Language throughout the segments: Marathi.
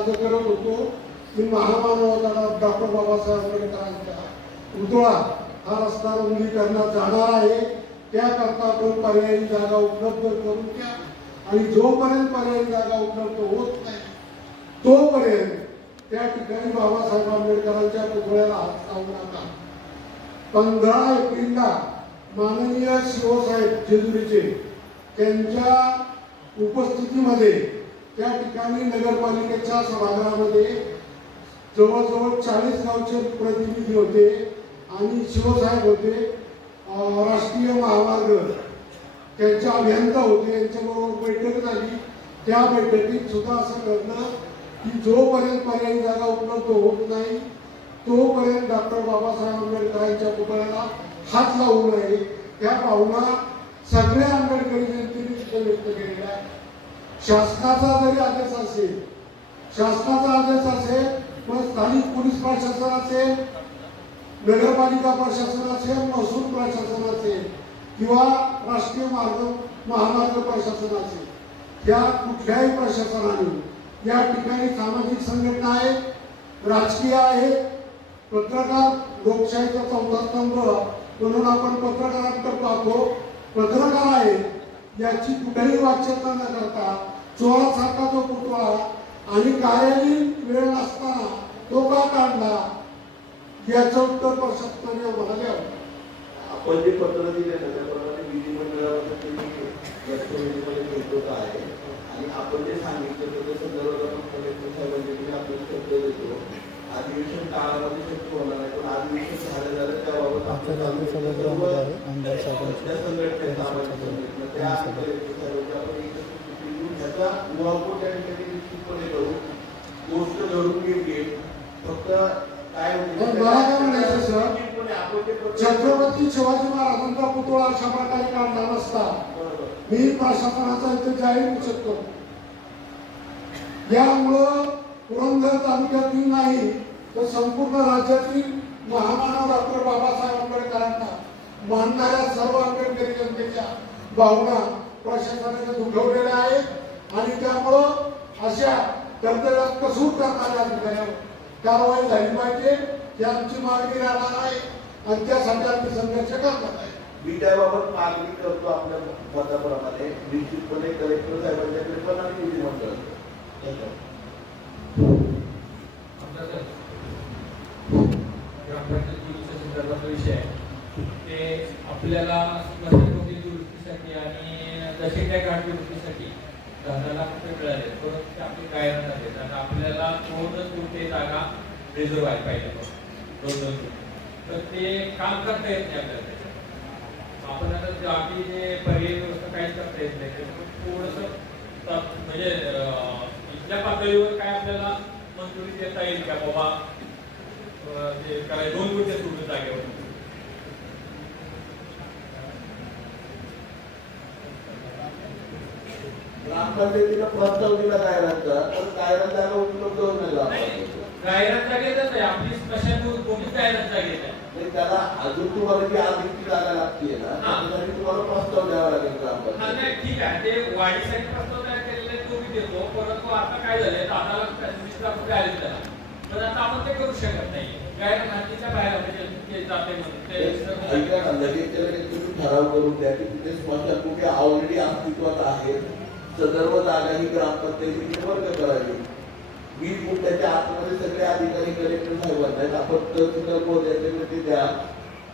करत होतो की महामानवाचा डॉक्टर बाबासाहेब आंबेडकरांचा पुतळा हा रस्ता रुंदीकरणात जाणार आहे। त्याकरता आपण पर्यायी जागा उपलब्ध करून द्या आणि जोपर्यंत पर्यायी जागा उपलब्ध होत नाही तोपर्यंत त्या ठिकाणी बाबासाहेब आंबेडकरांच्या पुतळ्याला हात लावू नका। 15 एप्रिलला माननीय शिवसाहेब जेजुरीचे त्यांच्या उपस्थितीमध्ये त्या ठिकाणी नगरपालिकेच्या सभागृहामध्ये जवळजवळ 40 गावचे प्रतिनिधी होते आणि शिवसाहेब होते, राष्ट्रीय महामार्ग त्यांचे अभियंता होते, यांच्याबरोबर बैठक झाली। त्या बैठकीत सुद्धा असं ठरलं की जोपर्यंत पर्यायी जागा उपलब्ध होत नाही तोपर्यंत डॉक्टर बाबासाहेब आंबेडकरांच्या पुतळ्याला हात लावू नये। त्या भावना सगळ्या आंबेडकरी जनतेने तिथे व्यक्त केलेल्या आहेत। शासनाचा जरी आदेश असेल, मग स्थानिक पोलीस प्रशासन असेल, नगरपालिका प्रशासन असेल, महसूल प्रशासन असेल किंवा राष्ट्रीय महामार्ग प्रशासन असेल, त्या कुठल्याही प्रशासनाने या ठिकाणी सामाजिक संघटना आहेत, राजकीय आहेत, पत्रकार लोकशाहीचा चौथा स्तंभ म्हणून आपण पत्रकारांकडे पाहतो, पत्रकार आहेत, याची कुठेही वाच्यता न करता चोरासारखा जो पुतळा आणि कार्यालयीन वेळ नसताना तो का काढला याचं उत्तर प्रशासनाने आम्हाला द्यावं। आपण जे पत्र दिले ना त्याप्रमाणे विधिमंडळामध्ये भेटत आहे आणि आपण जे सांगितलं त्या संदर्भात आपण कलेक्टर साहेबांकडे आपल्याला शब्द देतो। अधिवेशन काळामध्ये शक्य होणार नाही, पण अधिवेशन झालं त्याबाबत त्याचा मुआवजा त्या ठिकाणी निश्चितपणे करू। गोष्ट घडून घेईल, फक्त काय छत्रपती शिवाजी महाराजांचा पुतळा अशा प्रकारे काढला नसता मी प्रशासनाचा इथे जाहीर निषेध करतो। यामुळं पुरंदर तालुक्यातील नाही तर संपूर्ण राज्यातील महामानव डॉक्टर बाबासाहेब आंबेडकरांना मानणाऱ्या सर्व आंबेडकरी जनतेच्या भावना प्रशासनाने दुखवलेल्या आहेत आणि त्यामुळं अशा कर्तव्यात कसूर करणाऱ्या अधिकाऱ्यांवर कारवाई झाली पाहिजे ही आमची मागणी राहणार आहे आणि त्यासाठी आम्ही संघर्ष करणार आहे। मी त्याबाबत मागणी करतो आपल्या मताप्रमाणे निश्चितपणे कलेक्टर साहेबांच्याकडे पण आणि विधिमंडळ विषय ते आपल्याला स्मशानभूमी दुरुस्तीसाठी आणि दशेच्या घाट दुरुस्तीसाठी 10 लाख रुपये मिळाले, परंतु आपली गायब झाले आणि आपल्याला 2 कोटी जागा रिझर्व आहे पाहिजे 2 तर ते काम करता येत नाही आपल्याला। आपण आता आपली जे पर्यायी व्यवस्था काहीच करता येत नाही, थोडस म्हणजे इथल्या पातळीवर काय आपल्याला मंजुरी देता येईल का बाबा ते काय 2 कोटी सोडून जागेवर ग्रामपंचायतीला प्रस्ताव दिला जाहिरातचा, तर जाहिरात जागा उपलब्ध होत नाही। जाहिरात जागेतच आहे आपली स्मशानभूमी जाहिरात जागेत आहे, त्याला अजून तुम्हाला जी अधिकची जागा लागते ना त्यासाठी तुम्हाला प्रस्ताव द्यावा लागेल ग्रामपंचायत। नाही ठीक आहे, ते वाढीसाठी प्रस्ताव तयार केलेला तो मी देतो, परंतु आता काय झालंय 10 लाख 20 लाख रुपये आले त्याला, पण आता आपण ते करू शकत नाही। गायब माहितीच्या बाहेर म्हणजे जाते म्हणून लगेच तुम्ही ठराव करून द्या की तिथे स्मशानभूमी ऑलरेडी अस्तित्वात आहे, संदर्भ जागा ही ग्रामपंचायतीने वर्ग करावी। मी त्याच्या आतमध्ये सगळे अधिकारी कलेक्टर साहेबांना आपण तहसीलदार महोदयांच्याकडे द्या,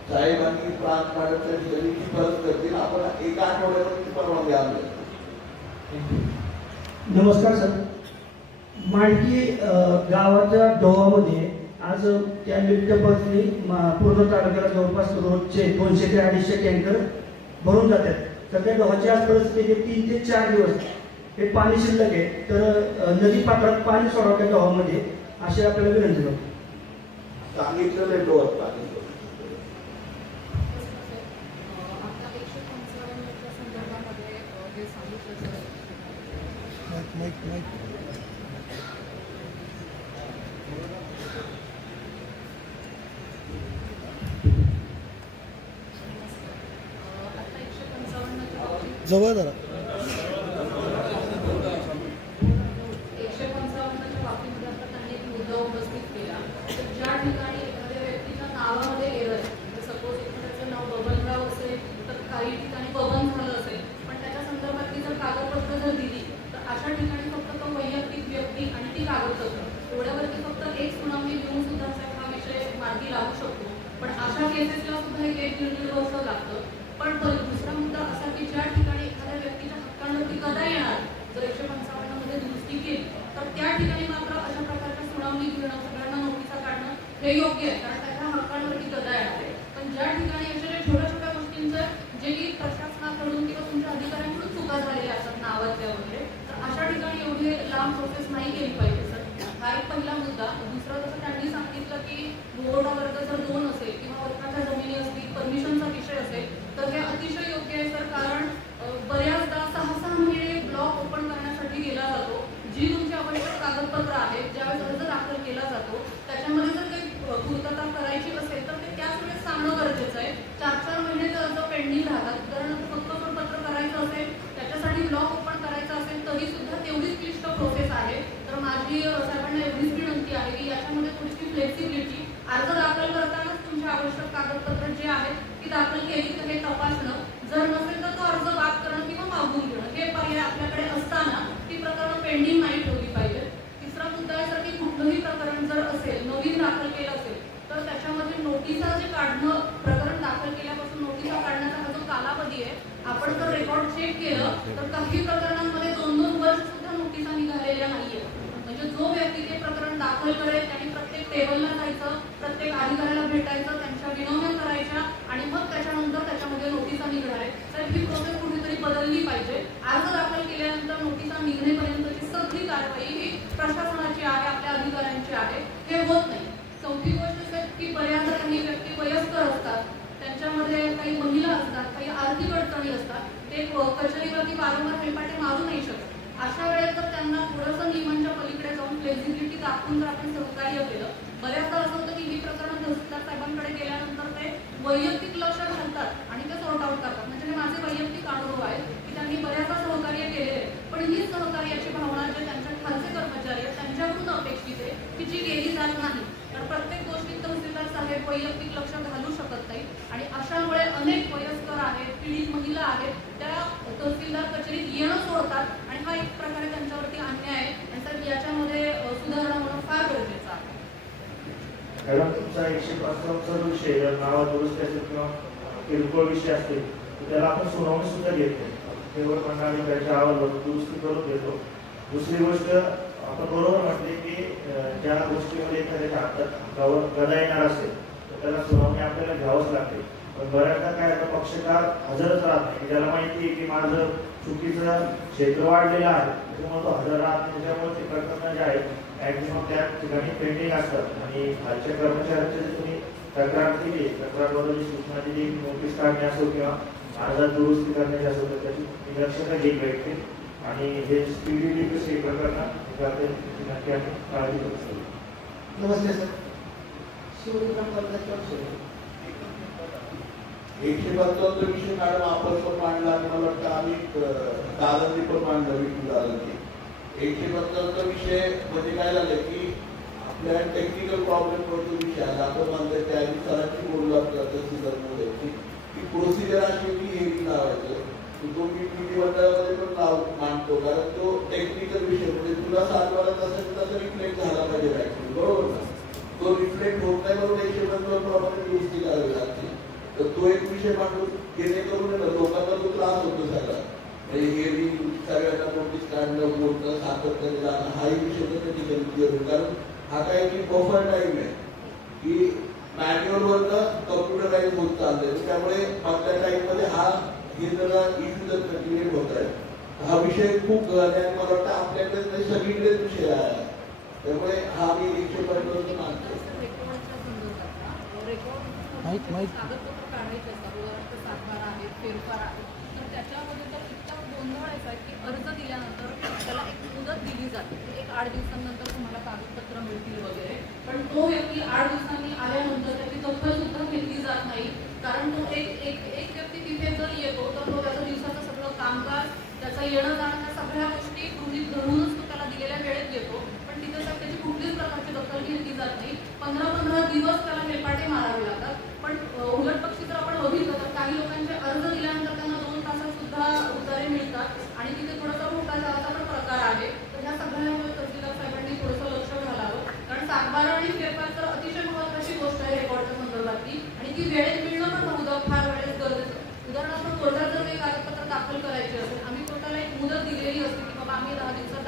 साहेबांनी प्रांत मॅडमच्या शिफारस करतील, आपण 1 आठवड्यामध्ये परवानगी आणली। नमस्कार सर, माडकी गावाच्या डोहामध्ये आज त्या मिल्टबसनी पूर्ण तालुक्याला जवळपास रोजचे 200 ते 250 टँकर भरून जातात। सध्या डोहाची आज परिस्थिती 3 ते 4 दिवस हे पाणी शिल्लक आहे, तर नदी पात्रात पाणी सोडावं त्या डोहामध्ये अशी आपल्याला विनंती करतो। सांगितलं डोहात पाणी जवळ जरा 155 कागदपत्र एवढ्यावरती फक्त एक सुनावणी घेऊन सुद्धा साहेब हा विषय मार्गी लागू शकतो. पण अशा केसेसला सुद्धा एक 1-1.5 वर्ष लागतं. पण दुसरा मुद्दा असा की ज्या ठिकाणी एखाद्या व्यक्तीच्या हक्कांवरती गदा येणार, जर 155 मध्ये दुरुस्ती केली तर त्या ठिकाणी मात्र अशा प्रकारच्या सुनावणी घेणं, सगळ्यांना नोटिसा काढणं हे योग्य आहे, कारण त्याच्या हक्कांवरती गदा येणार आहे. पण ज्या ठिकाणी अशा छोट्या छोट्या गोष्टींचं जे की प्रशासनाकडून किंवा तुमच्या अधिकाऱ्यांकडून चुका झालेल्या असतात नावाच्या वगैरे, तर अशा ठिकाणी एवढी लांब प्रोसेस नाही केली पाहिजे सर. हा एक पहिला मुद्दा. दुसरा जसं त्यांनी सांगितलं की बोर्ड वर्ग जर 2 असेल किंवा वर्गाच्या जमिनी असतील, परमिशनचा विषय असेल तर हे अतिशय योग्य आहे सर, कारण बऱ्याचदा 6-6 महिने ब्लॉक ओपन करण्यासाठी गेला जातो. जी तुमची आवश्यक कागदपत्र आहेत, ज्यावेळेस अर्ज दाखल केला जातो त्याच्यामध्ये जर काही पूर्तता करायची असेल तर ते त्याच वेळेस सांगणं गरजेचं आहे. 4-4 महिने जर अर्ज पेंडिंग राहतात. उदाहरणार्थ फक्त पत्र करायचं असेल, त्याच्यासाठी ब्लॉक ओपन करायचं असेल तरी सुद्धा तेवढीच क्लिष्ट प्रोसेस आहे. तर माझी साहेबांना एवढीच विनंती आहे की याच्यामध्ये थोडीशी फ्लेक्सिबिलिटी, अर्ज दाखल करतानाच तुमची आवश्यक कागदपत्र जे आहेत ती दाखल केली तर हे तपासणं, जर नसेल तर तो अर्ज बाद करणं किंवा मागून घेणं हे पर्याय आपल्याकडे असताना ती प्रकरणं पेंडिंग नाही ठेवली पाहिजे. तिसरा मुद्दा आहे सर की कुठलंही प्रकरण जर असेल, नवीन दाखल केलं असेल तर त्याच्यामध्ये नोटिसा जे काढणं, प्रकरण दाखल केल्यापासून नोटिसा काढण्याचा हा जो कालावधी आहे, आपण जर रेकॉर्ड चेक केलं तर काही प्रकरणांमध्ये 2-2 वर्ष सुद्धा नोटिसा निघालेल्या नाहीये. म्हणजे जो व्यक्ती ते प्रकरण दाखल करेल त्यांनी प्रत्येक टेबलला जायचं, प्रत्येक अधिकाऱ्याला भेटायचं, त्यांच्या विनवण्या करायच्या आणि मग त्याच्यानंतर त्याच्यामध्ये नोटिसा निघणार आहे. तर ही प्रोसेस कुठेतरी बदलली पाहिजे. अर्ज दाखल केल्यानंतर नोटिसा निघणेपर्यंतची सगळी कारवाई ही प्रशासनाची आहे, आपल्या अधिकाऱ्यांची आहे, हे होत नाही. चौथी गोष्ट आहे की बऱ्याचदा काही व्यक्ती वयस्कर असतात, त्यांच्यामध्ये काही महिला असतात, काही आर्थिक अडचणी असतात, ते कचेरीवरती वारंवार हेलपाटे मारू नाही शकत. अशा वेळेस जर त्यांना थोडंसं नियमांच्या पलीकडे जाऊन फ्लेक्झिबिलिटी दाखवून जर आपण सहकार्य केलं, बऱ्याचदा असं होतं की ही प्रकरण तहसीलदार साहेबांकडे गेल्यानंतर ते वैयक्तिक लक्ष घालतात आणि ते सॉर्ट आउट करतात. म्हणजे हे माझे वैयक्तिक अनुभव आहे की त्यांनी बऱ्याचदा सहकार्य केलेले आहे. पण ही सहकार्याची भावना जे त्यांच्या खालचे कर्मचारी आहेत त्यांच्याकडून अपेक्षित आहे की जी केली जात नाही. तर प्रत्येक गोष्टीत तहसीलदार साहेब वैयक्तिक लक्ष घालू शकत नाही आणि अशामुळे अनेक वयस्कर आहेत, पीडित महिला आहेत, त्या तहसीलदार कचेरीत येणं सोडतात आणि हा एक प्रकारे त्यांच्यावरती अन्याय आहे. आणि सर याच्यामध्ये सुधारणा होणं फार गरजेचं आहे. मॅडम, तुमचा 155 विषय जर नावात दुरुस्ती असेल किंवा किरकोळ विषय असतील तर त्याला आपण सुनावणी सुद्धा घेत नाही. केवळ मंडळाधिकाऱ्याच्या अहवालावर दुरुस्ती करून देतो. दुसरी गोष्ट आपण बरोबर म्हटले की ज्या गोष्टीमध्ये एखाद्याच्या हातात गदा येणार असेल तर त्याला सुनावणी आपल्याला घ्यावंच लागते. पण बऱ्याचदा काय आता पक्षकार हजरच राहत नाही. ज्याला माहिती आहे की माझं चुकीचं क्षेत्र वाढलेलं आहे त्याच्यामुळे तो हजर राहत नाही. त्याच्यामुळे ते प्रकरणं जे आहेत मॅक्झिमम त्या ठिकाणी पेंडिंग असतात आणि खालच्या कर्मचाऱ्यांची जर तुम्ही तक्रार केली, तक्रारबद्दल सूचना दिली, नोटीस काढणे असो किंवा अर्जात दुरुस्ती करण्याची असो तर त्याची लक्षता घेतली पाहिजे आणि हे स्पीडीली कसे प्रकरणं नक्की आपण काळजी करू शकतो. नमस्ते सर. 155 विषय मॅडम आपण पण मांडला आणि मला वाटतं आम्ही दादांनी पण मांडलं, विठू दादांनी. 155 विषय म्हणजे काय झालं की आपल्या टेक्निकल प्रॉब्लेम पडतो विषय आला. आपण म्हणतो त्या सरांची बोलू लागतं तहसीलदार की प्रोसिजर अशी की हेरिंग लावायचं, तो मी मंडळामध्ये पण नाव मांडतो कारण तो टेक्निकल विषय म्हणजे तुला सातबारात असेल तसा रिफ्लेक्ट झाला पाहिजे ऍक्च्युअली, बरोबर ना? तो रिफ्लेक्ट होत नाही बरोबर 155 प्रमाणे दुरुस्ती करावी लागते. तर तो एक विषय मांडून जेणेकरून लोकांना तो त्रास होतो सगळा, म्हणजे हेरिंग, सगळ्यांना नोटीस काढणं, बोलणं, सातत्याने जाणं, हाही विषय तर टेक्निकल. कारण हा काय की बफर टाईम आहे की मॅन्युअलवरनं कम्प्युटराईज होत चाललंय, त्यामुळे आपल्या टाईममध्ये हा हे जरा इश्यू जर कंटिन्यू होत आहे. हा विषय खूप मला वाटतं आपल्याकडे सगळीकडेच विषय आहे. त्यामुळे हा मी 155 मानतो. कागदपत्र काढायचे असतात, उदाहरणार्थ सातबारा आहेत, फेरफार आहेत, तर त्याच्यामध्ये तर इतका गोंधळायचा आहे की अर्ज दिल्यानंतर त्याला एक मुदत दिली जाते, 8 दिवसांनंतर तुम्हाला कागदपत्र मिळतील वगैरे. पण तो व्यक्ती 8 दिवसांनी आल्यानंतर त्याची दखल सुद्धा घेतली जात नाही, कारण तो एक व्यक्ती तिथे जर येतो तर तो त्याचं दिवसाचं सगळं कामकाज, त्याचं येणं जाणं, त्या सगळ्या गोष्टी गृहीत धरूनच तो त्याला दिलेल्या वेळेत येतो. पण तिथे तर त्याची कुठलीच प्रकारची दखल घेतली जात नाही. 15-15 दिवस त्याला हेलपाटे मारावे लागतात. पण उलट पक्षी जर आपण बघितलं तर काही लोकांचे अर्ज दिल्यानंतर त्यांना 2 तासात सुद्धा उत्तरे मिळतात आणि तिथे थोडासा भोकाचा पण प्रकार आहे. तर ह्या सगळ्यामुळे तहसीलदार साहेबांनी थोडंसं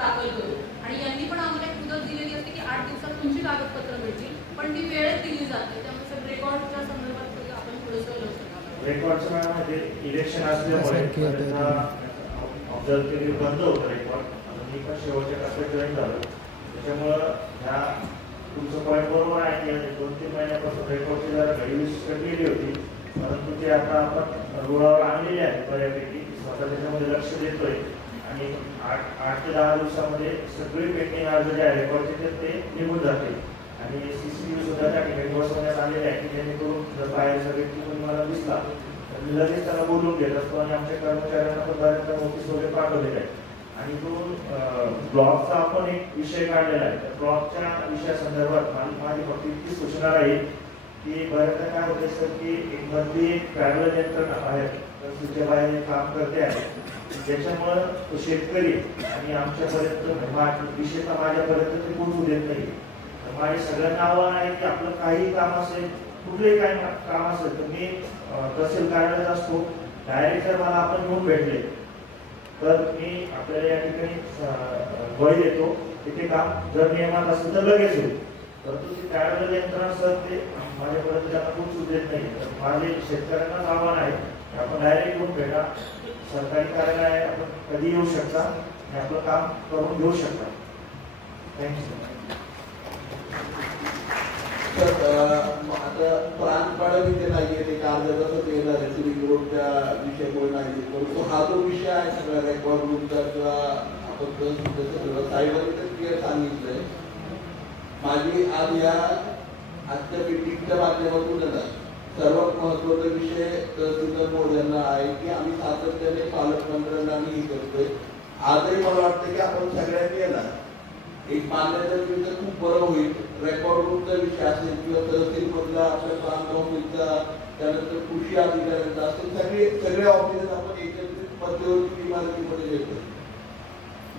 दाखल करू. आणि यांनी पण आम्हाला एक मुदत दिलेली असते की 8 दिवसात तुमची कागदपत्र मिळतील, पण ती वेळेत दिली जाते. त्यामुळे सर रेकॉर्डच्या संदर्भात आपण थोडंसं लक्ष घालावं. रेकॉर्डचं मॅडम म्हणजे इलेक्शन असल्यामुळे ऑब्झर्व केली बंद होतं रेकॉर्ड. मी पण शेवटच्या टप्प्यात जॉईन झालो, त्याच्यामुळं ह्या तुमचं पॉईंट बरोबर आहे की 2-3 महिन्यापासून रेकॉर्डची जरा घडीविश केली होती, परंतु ते आता आपण रुळावर आणलेले आहे बऱ्यापैकी. स्वतः त्याच्यामध्ये लक्ष देतोय आणि 8 ते 10 दिवसामध्ये सगळे पेंडिंग अर्ज जे आहे रेकॉर्डचे ते निघून जाते. आणि CCTV सुद्धा त्या ठिकाणी बसवण्यात आलेले आहे की जेणेकरून जर बाहेरचा व्यक्ती कोणी मला दिसला तर मी लगेच त्याला बोलून घेत असतो. आणि आमच्या कर्मचाऱ्यांना पण बऱ्याचदा नोटीस वगैरे पाठवलेले आहे. आणि तो ब्लॉकचा आपण एक विषय काढलेला आहे. त्या ब्लॉकच्या विषयासंदर्भात माझी फक्त इतकी सूचना राहील की बऱ्याचदा काय होते सर की एक मधली एक पॅरलल यंत्रणा आहे तुमच्या बाहेर काम करते आहे, ज्याच्यामुळं तो शेतकरी आणि आमच्यापर्यंत विशेषतः माझ्यापर्यंत ते पोहोचू देत नाही. तर माझे सगळ्यांना आव्हान आहे की आपलं काही काम असेल, कुठलंही काही काम असेल तर मी तहसील कार्यालयात असतो, डायरेक्ट जर मला आपण येऊन भेटले तर मी आपल्याला या ठिकाणी वही देतो. तिथे काम जर नियमात असेल तर लगेच होईल, परंतु ती पॅरलल यंत्रणा सर ते माझ्यापर्यंत त्यांना पोहोचू देत नाही. तर माझे शेतकऱ्यांनाच आव्हान आहे की आपण डायरेक्ट येऊन भेटा. सरकारी कार्यालय आहे, आपण कधी येऊ शकता आणि आपलं काम करून घेऊ शकता. Thank you sir. आता प्राणपाडा विषय नाहीये, ते अर्ध्या तासात येणार आहे, सिविल रोडच्या विषयामुळे नाही, परंतु हा जो विषय आहे सगळा रेकॉर्ड रूमचा किंवा आपण साहेबांनी क्लिअर सांगितलंय. माझी आज या आजच्या मीटिंगच्या माध्यमातून सर्वात महत्वाचा विषय तहसीलदार मोदयांना आहे की आम्ही सातत्याने पालकमंत्र्यांना आम्ही हे करतोय. आजही मला वाटतं की आपण सगळ्यांनी येणार एक मान्यता दिली तर खूप बरं होईल. रेकॉर्ड रूमचा विषय असेल किंवा तहसील मधला आपल्या प्रांत ऑफिसचा, त्यानंतर कृषी अधिकाऱ्यांचा असेल, सगळे ऑफिस आपण एकत्रित मध्यवर्ती इमारतीमध्ये घेतोय.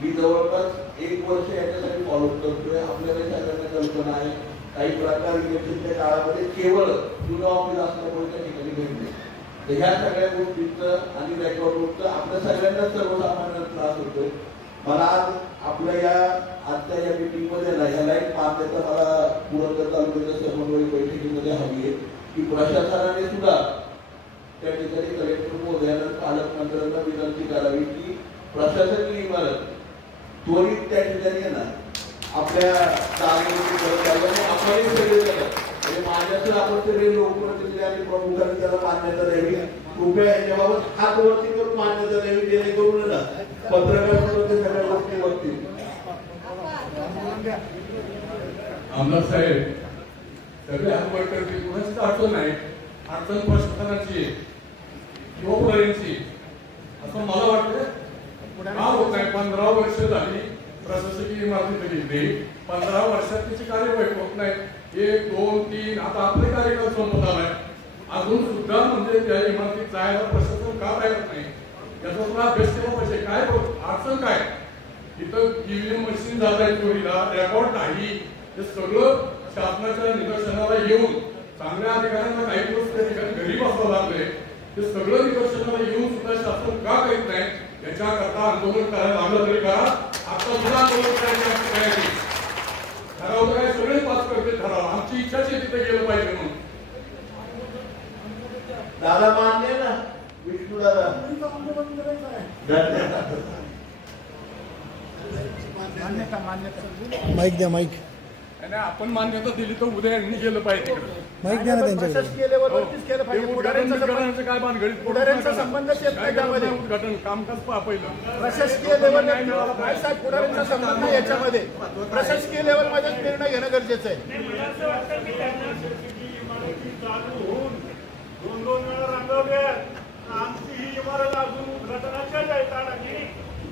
मी जवळपास 1 वर्ष याच्यासाठी फॉलो करतोय. आपल्याला सगळ्यांना कल्पना आहे काही प्रकार इलेक्शनच्या काळामध्ये केवळ जुनं ऑफिस असल्यामुळे त्या ठिकाणी घडले. तर ह्या सगळ्या गोष्टींचं आणि रेकॉर्ड रूमचं आपल्या सगळ्यांना सर्वसामान्यांना त्रास होतोय. मला आज आपल्या या आजच्या या मीटिंगमध्ये ना ह्याला एक मान्यता मला पुरंदर तालुक्याच्या समन्वय बैठकीमध्ये हवी आहे की प्रशासनाने सुद्धा त्या ठिकाणी कलेक्टर महोदयांना पालकमंत्र्यांना विनंती करावी की प्रशासकीय इमारत त्वरित त्या ठिकाणी येणार आपल्या आपणही सगळे म्हणजे माझ्यासह आपण सगळे लोकप्रतिनिधी आणि प्रमुखांनी त्याला मान्यता द्यावी. कृपया याच्याबाबत हात वरती करून मान्यता द्यावी, जेणेकरून ना पत्रकार सगळ्या गोष्टी वरती. आमदार साहेब सगळे हात वर करतील, कुणाचीच अडचण नाही. अडचण प्रशासनाची किंवा पुढाऱ्यांची असं मला वाटतं. का होत नाही? 15 वर्ष झाली प्रशासकीय इमारती घेतली, 15 वर्षात त्याची कार्यवाही होत नाही. 1, 2, 3 आता आपले कार्यकाळ संपत आलाय, अजून सुद्धा म्हणजे त्या इमारतीत जायला प्रशासन का राहत नाही याचा तुला अभ्यास केला पाहिजे. काय अडचण काय? इथं ईव्हीएम मशीन जात आहे चोरीला, रेकॉर्ड नाही. हे सगळं शासनाच्या निदर्शनाला येऊन चांगल्या अधिकाऱ्यांना काही दिवस त्या ठिकाणी घरी बसावं लागले. ते सगळं निदर्शनाला येऊन सुद्धा शासन का करीत नाही याच्याकरता आंदोलन करायला लागलं तरी करा. आता सुद्धा आंदोलन करायची आमची तयारी. ठराव काय सगळे पास करते ठराव. आमची इच्छाच आहे तिथे गेलं पाहिजे म्हणून. दादा मान्य ना विष्णू दादा? माईक द्या, माईक. आपण मान्यता दिली तर उद्या यांनी गेलं पाहिजे. माईक द्या ना त्यांच्याकडे. उद्घाटनाचं काय भानगडीत पुढाऱ्यांचा संबंधच येत नाही त्यामध्ये. उद्घाटन कामकाज पहिलं प्रशासकीय लेवलला पुढाऱ्यांचा संबंध नाही याच्यामध्ये. प्रशासकीय लेवलमध्येच निर्णय घेणं गरजेचं आहे. दोन वेळा रंगवल्या आमची ही इमारत अजून उद्घाटनाच्या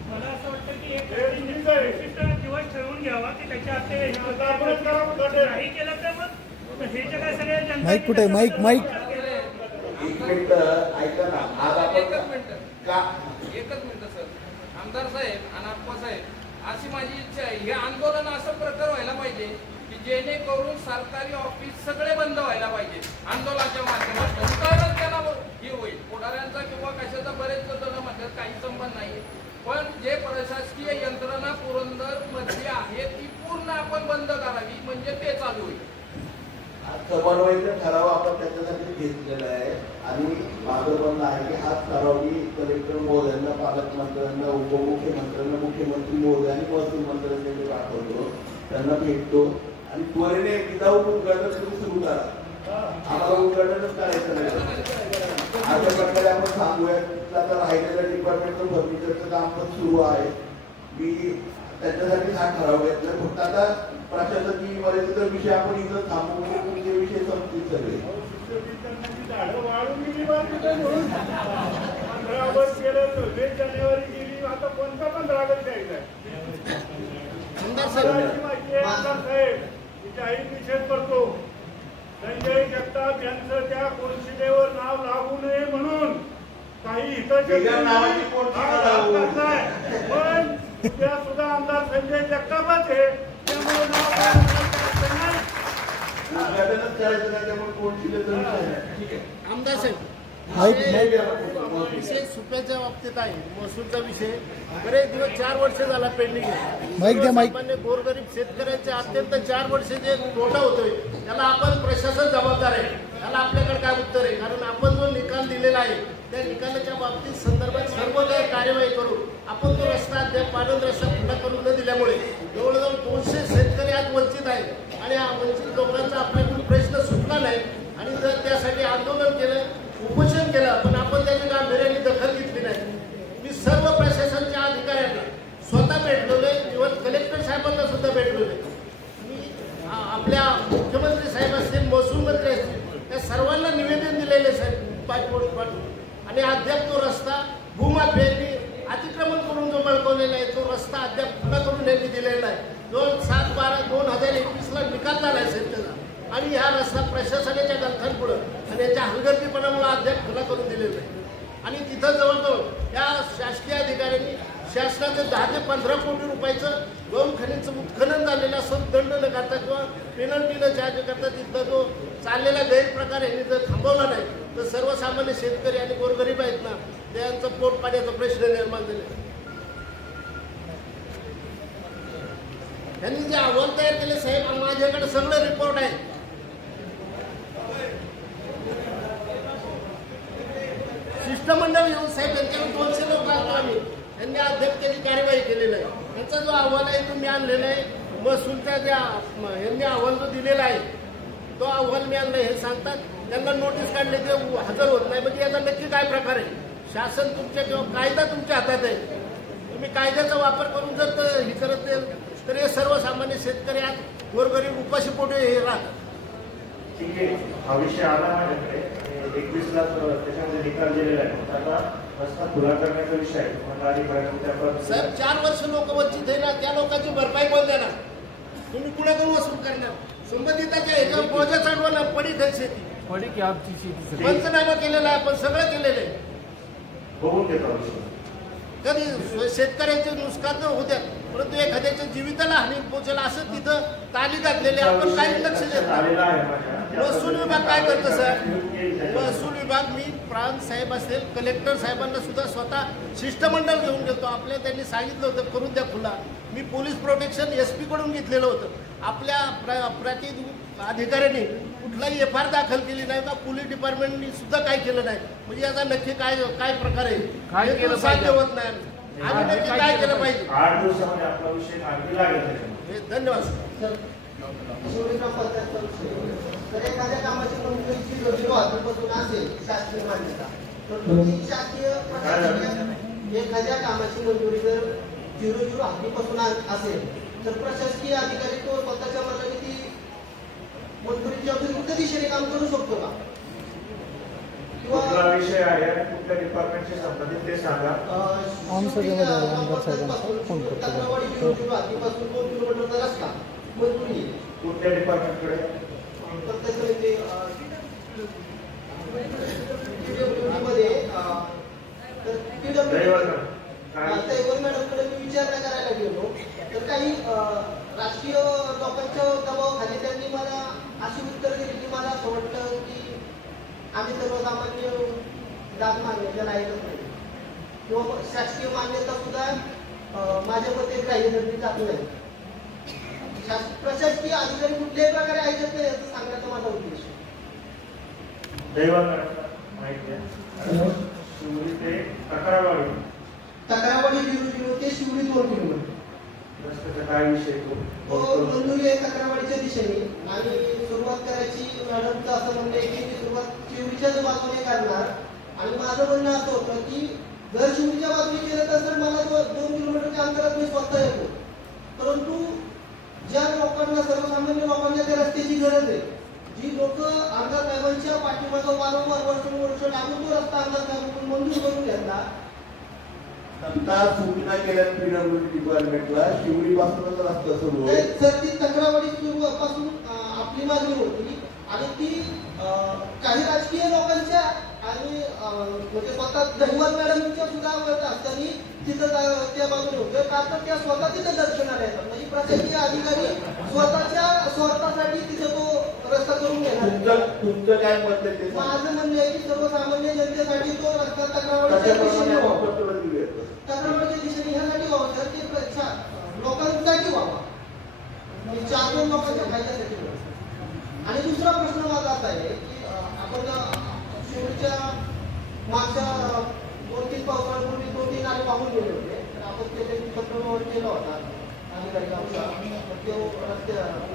मला असं वाटतं की एक दिवस ठरवून घ्यावा की त्याच्या आत नाही केलं तर मग हे जे काय सगळे माईक कुठे? माईक माईक एक मिनिट ऐका ना. आज आपण एकच मिनिट सर. आमदार साहेब आणि अप्पा साहेब, अशी माझी इच्छा आहे हे आंदोलन असं प्रकार व्हायला पाहिजे की जेणेकरून सरकारी ऑफिस सगळे बंद व्हायला पाहिजे आंदोलनाच्या माध्यमातून, तरच त्याला हे होईल. पुढाऱ्यांचा किंवा कशाचा बरेच जण म्हणतात काही संबंध नाही, पण जे प्रशासकीय यंत्रणा पुरंदर मध्ये आहे ती पूर्ण आपण बंद करावी, म्हणजे ते चालू होईल. समन्वयाचा ठराव आपण त्याच्यासाठी घेतलेला आहे आणि माझं म्हणणं आहे की हा ठराव मी कलेक्टर महोदयांना, पालकमंत्र्यांना, उपमुख्यमंत्र्यांना, मुख्यमंत्री महोदय आणि महसूल मंत्र्यांना मी पाठवतो, त्यांना भेटतो आणि त्वरेने विदाऊट उद्घाटन सुरू करा. आम्हाला उद्घाटनच करायचं नाही. अशा प्रकारे आपण सांगूया. आता राहिलेलं डिपार्टमेंटचं फर्निचरचं काम पण सुरू आहे. मी त्याच्यासाठी हा ठराव घेतला. फक्त आता प्रशासकीय मर्यादेचा विषय आपण इथं थांबवू, पुढचे विषय संपतील सगळे. 15 ऑगस्ट गेलं, 26 जानेवारी गेली, आता कोणता 15 ऑगस्ट यायचा साहेब जाहीर निषेध करतो. संजय जगताप यांचं त्या कोर्शिलेवर नाव लागू नये म्हणून काही पण त्या सुद्धा आमदार संजय जगतापच आहे, त्यामुळे नाव आमदार साहेब विषय सुप्याच्या बाबतीत आहे. महसूलचा विषय बरेच दिवस 4 वर्ष झाला पेंडिंग आहे. सामान्य गोरगरीब शेतकऱ्यांचे अत्यंत 4 वर्ष जे तोटा होतोय त्याला आपण प्रशासन जबाबदार आहे. त्याला आपल्याकडे काय उत्तर आहे? कारण आपण जो निकाल दिलेला आहे त्या निकालाच्या बाबतीत संदर्भात सर्व काही कार्यवाही करून आपण तो रस्ता अद्याप पाणंद रस्ता खुला करून न दिल्यामुळे जवळजवळ 200 शेतकरी आज वंचित आहेत आणि वंचित लोकांचा आपल्याकडून प्रश्न सुटला नाही आणि जर त्यासाठी आंदोलन केलं, उपोषण केलं, पण आपण त्याची गांभीर्याने दखल घेतली नाही. मी सर्व प्रशासनाच्या अधिकाऱ्यांना स्वतः भेटलोय, इव्हन कलेक्टर साहेबांना सुद्धा भेटलोय. मी आपल्या मुख्यमंत्री साहेब असतील, महसूल मंत्री असतील, त्या सर्वांना निवेदन दिलेले साहेब पाठवून आणि अद्याप तो रस्ता भूमाफियांनी अतिक्रमण करून जो बळकवलेला आहे तो रस्ता अद्याप खुला करून त्यांनी दिलेला आहे. 7/12/2021 निकाल झाला आहे शेतकऱ्याला आणि हा रस्ता प्रशासनाच्या गलथानपुढे आणि याच्या हलगर्जीपणामुळे अद्याप खुला करून दिलेला आहे. आणि तिथं जवळजवळ या शासकीय अधिकाऱ्यांनी शासनाचं 10 ते 15 कोटी रुपयाचं गौण खनिजचं उत्खनन झालेलं असं दंड न करता किंवा पेनल्टीनं चार्ज करता तिथला जो चाललेला गैरप्रकार यांनी जर थांबवला नाही तर सर्वसामान्य शेतकरी आणि गोरगरीब आहेत ना त्यांचं पोट पाण्याचा प्रश्न निर्माण झाले. त्यांनी जे अहवाल तयार केले साहेब, माझ्याकडे सगळे रिपोर्ट आहे. शिष्टमंडळ येऊन साहेब यांच्याकडे 200 लोक आलो आम्ही, त्यांनी अद्याप त्यांनी कार्यवाही केलेली आहे. त्यांचा जो अहवाल आहे तो मी आणलेला आहे. महसूलच्या ज्या यांनी अहवाल जो दिलेला आहे तो अहवाल मी आणला हे सांगतात. त्यांना नोटीस काढले ते हजर होत नाही, म्हणजे याचा नक्की काय प्रकार आहे? शासन तुमच्या किंवा कायदा तुमच्या हातात आहे. तुम्ही कायद्याचा वापर करून जर हे करत तर हे सर्वसामान्य शेतकरी आज गोरगरीब उपाशी पोटे हे राहतात. ठीक आहे, हा विषय आला माझ्याकडे. 21ला त्याच्यामध्ये निकाल दिलेला आहे. आता रस्ता खुला करण्याचा विषय आहे. साहेब 4 वर्ष लोक वंचित आहे ना, त्या लोकांची भरपाई कोण देणार? तुम्ही कुणाकडून वसूल करणार? संबंधिताच्या ह्याच्यावर बोजा चढवणं पडीक शेती पंचनामा केलेला आहे, आपण सगळं केलेलं आहे. बघून घेतो कधी शेतकऱ्यांचे नुकसान होत्या, परंतु एखाद्याच्या जीविताला हानी पोहोचेल असं तिथं ताली घातलेले आपण काही लक्ष देत नाही. महसूल विभाग काय करतं सर? महसूल विभाग मी प्रांत साहेब असेल, कलेक्टर साहेबांना सुद्धा स्वतः शिष्टमंडळ घेऊन गेलो. आपल्या त्यांनी सांगितलं होतं करून द्या खुला. मी पोलीस प्रोटेक्शन SP कडून घेतलेलं होतं. आपल्या प्रांतीय अधिकाऱ्यांनी कुठलाही FIR दाखल केली नाही का पोलीस डिपार्टमेंटनी सुद्धा काय केलं नाही. म्हणजे याचा नक्की काय प्रकार आहे काय केलं साध्य होत नाही. आम्ही नक्की काय केलं पाहिजे? 8 दिवसामध्ये आपला विषय आणखी लागेल. धन्यवाद सर. तर एखाद्या कामाची मंजुरीची आधीपासून असेल शासकीय मान्यता तर तुम्ही शासकीय एखाद्या कामाची मंजुरी जर 0 आधीपासून असेल तर प्रशासकीय अधिकारी तो स्वतःच्या मनाने ती मंजुरीच्या विरुद्ध दिशेने काम करू शकतो का? कुठला विषय आहे आणि कुठल्या डिपार्टमेंटशी संबंधित ते सांगा. आधीपासून 2 किलोमीटरचा रस्ता मंजुरी कुठल्या डिपार्टमेंटकडे? मॅडमकडे मी विचारणा करायला गेलो तर काही राजकीय लोकांच्या दबावाखाली त्यांनी मला अशी उत्तर दिली की मला असं वाटतं की आम्ही सर्वसामान्य दाद मागण्याच्या लायकच नाही. किंवा शासकीय मान्यता सुद्धा माझ्या मते ग्राह्य धरली जात नाही. प्रशासकीय अधिकारी कुठल्याही प्रकारे ऐकत नाही असं सांगण्याचा माझा उद्देश आहे. शिवरी ते तक्रारवाडी 00 ते शिवरी 2 किलोमीटर रस्त्याचा काय विषय मंजुरी आहे तक्रारवाडीच्या दिशेने आणि सुरुवात करायची मॅडमचं असं म्हणणं आहे की सुरुवात शिवरीच्याच बाजूने करणार. आणि माझं म्हणणं असं होतं की जर शिवरीच्या बाजूने केलं तर सर मला 2 किलोमीटरच्या अंतरात मी स्वतः येतो. परंतु ज्या लोकांना सर्वसामान्य लोकांना त्या रस्त्याची गरज आहे, जी लोक आमदार साहेबांच्या पाठीमागं वारंवार वर्ष लागून तो रस्ता आमदार साहेबांकडून मंजूर करून घेतला. आता सूचना केल्या पीडब्ल्यूडी डिपार्टमेंटला शिवडी पासूनच रस्ता सुरू आहे. सर ती तक्रारवाडी सुरुवातीपासून आपली मागणी होती आणि ती काही राजकीय लोकांच्या आणि म्हणजे स्वतः दहिवाल मॅडमच्या सुद्धा असताना तिथं त्या बाजूने होतं. का तर त्या स्वतः तिथे दर्शनाला येतात. म्हणजे प्रशासकीय अधिकारी स्वतःच्या स्वार्थासाठी तिथे तो रस्ता करून घेणार. तुमचं काय मत आहे? माझं म्हणणं आहे की सर्वसामान्य जनतेसाठी तो रस्ता तक्रारवाडीच्या दिशेने ह्यासाठी व्हावा सर की लोकांसाठी व्हावा, म्हणजे 4 लोकांच्या फायद्यासाठी व्हावा. आणि दुसरा प्रश्न माझा असा आहे की आपण शिवच्या मागच्या 2-3 पावसाळ्यापूर्वी 2-3 नाले वाहून गेले होते. तर आपण त्याच्या पत्रव्यवहार केला होता अधिकारी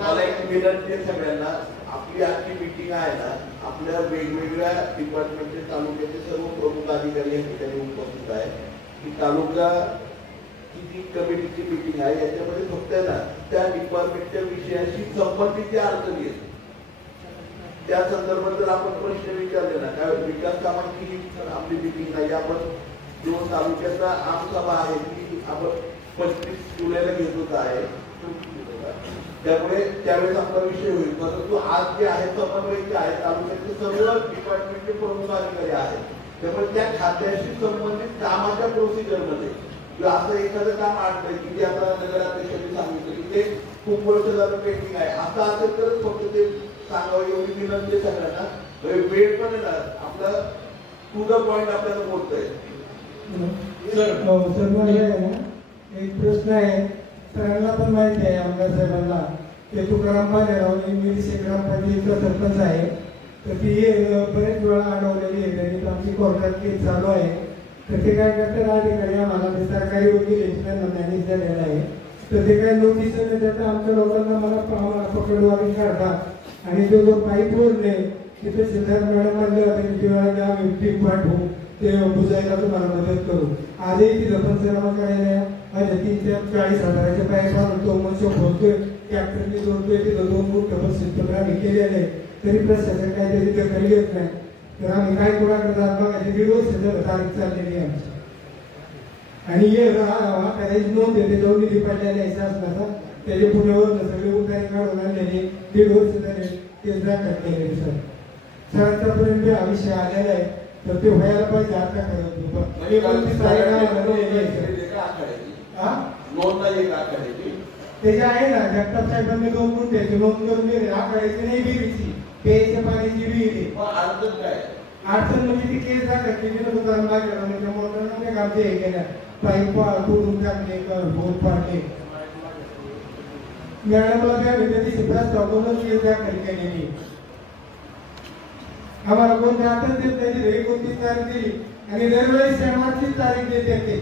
मला एक विनंती आहे सगळ्यांना, आपली आजची मीटिंग आहे ना, आपल्या वेगवेगळ्या डिपार्टमेंटचे तालुक्याचे सर्व प्रमुख अधिकारी या ठिकाणी उपस्थित आहे. की तालुका किती कमिटीची मीटिंग आहे याच्यामध्ये फक्त ना त्या डिपार्टमेंटच्या विषयाशी संबंधित ज्या अडचणी आहेत त्या संदर्भात जर आपण प्रश्न विचारले ना, काय विकास कामांची आपली मीटिंग नाही, आपण जो तालुक्याचा आमसभा आहे ती आपण 25 जुलैला घेत होत आहे, त्यामुळे त्यावेळेस आपला विषय होईल. परंतु आज जे आहे समन्वयचे आहे तालुक्याचे सर्व डिपार्टमेंटचे प्रमुख अधिकारी आहेत. त्यामुळे त्या खात्याशी संबंधित कामाच्या प्रोसिजरमध्ये किंवा असं एखादं काम आणलंय की जे आता नगराध्यक्षांनी सांगितलं की ते खूप वर्ष झालं पेंडिंग आहे, असं असेल तरच फक्त ते सांगावं एवढी विनंती सगळ्यांना. वेळ पण येणार आपला टू द पॉइंट आपल्याला बोलतोय. एक प्रश्न आहे, सगळ्यांना पण माहिती आहे आमदार साहेबांना ते तुकाराम पालेराव मिरसे ग्रामपंचायतीचा सरपंच आहे. तर ती बरेच वेळा अडवलेली आहे, त्यांनी आमची कोर्टात केस चालू आहे. तर ते काय करतात अधिकारी आम्हाला ते सरकारी वकील त्यांना मॅनेज झालेला आहे. तर ते काय नोटीस देतात आमच्या लोकांना मला पकडवावी काढतात. आणि तो जो पाईप रोड आहे तिथे सिद्धार्थ मॅडम म्हणले होते की तेव्हा व्यक्ती पाठवू ते बुजायला तुम्हाला मदत करू. आजही तिथं पंचनामा करायला माझ्या 30 ते 40 हजाराच्या पाईप आणून तो मनुष्य बोलतोय, ट्रॅक्टरने जोडतोय, तिथं 2 फूट बस आम्ही केलेले आहे. तरी प्रशासन काय त्याची दखल घेत नाही. तर आम्ही काय कोणा करतात बघा, 1.5 वर्ष तारीख चाललेली आहे आमची. आणि हे करायची नोंद आहे त्याच्यावर निधी पडलेला आहे शासनाचा, त्याचे पुण्यावर सगळे उतारे काढून आणलेले 1.5 वर्ष झाले तेच दाखल केलेले. सर आतापर्यंत हा विषय आलेला आहे तर ते व्हायला पाहिजे. आता करत त्याच्या आहे ना जगताप साहेबांनी 2 गुंठ्याची नोंद करून दिली. आखाड्याची नाही विहिरीची, प्यायच्या पाण्याची विहिरी. अडचण म्हणजे ती केस दाखल केली ना दुकान लागलं त्याच्यामुळे आमचे हे केल्या पाईप तोडून टाकले, बोट पाडले. मॅडमला त्या विद्यार्थी प्रस्तावूनच केस दाखल केलेली. आम्हाला कोणत्या आताच देत नाही, 29 तारीख दिली आणि दरवेळी शनिवारचीच तारीख देते ते.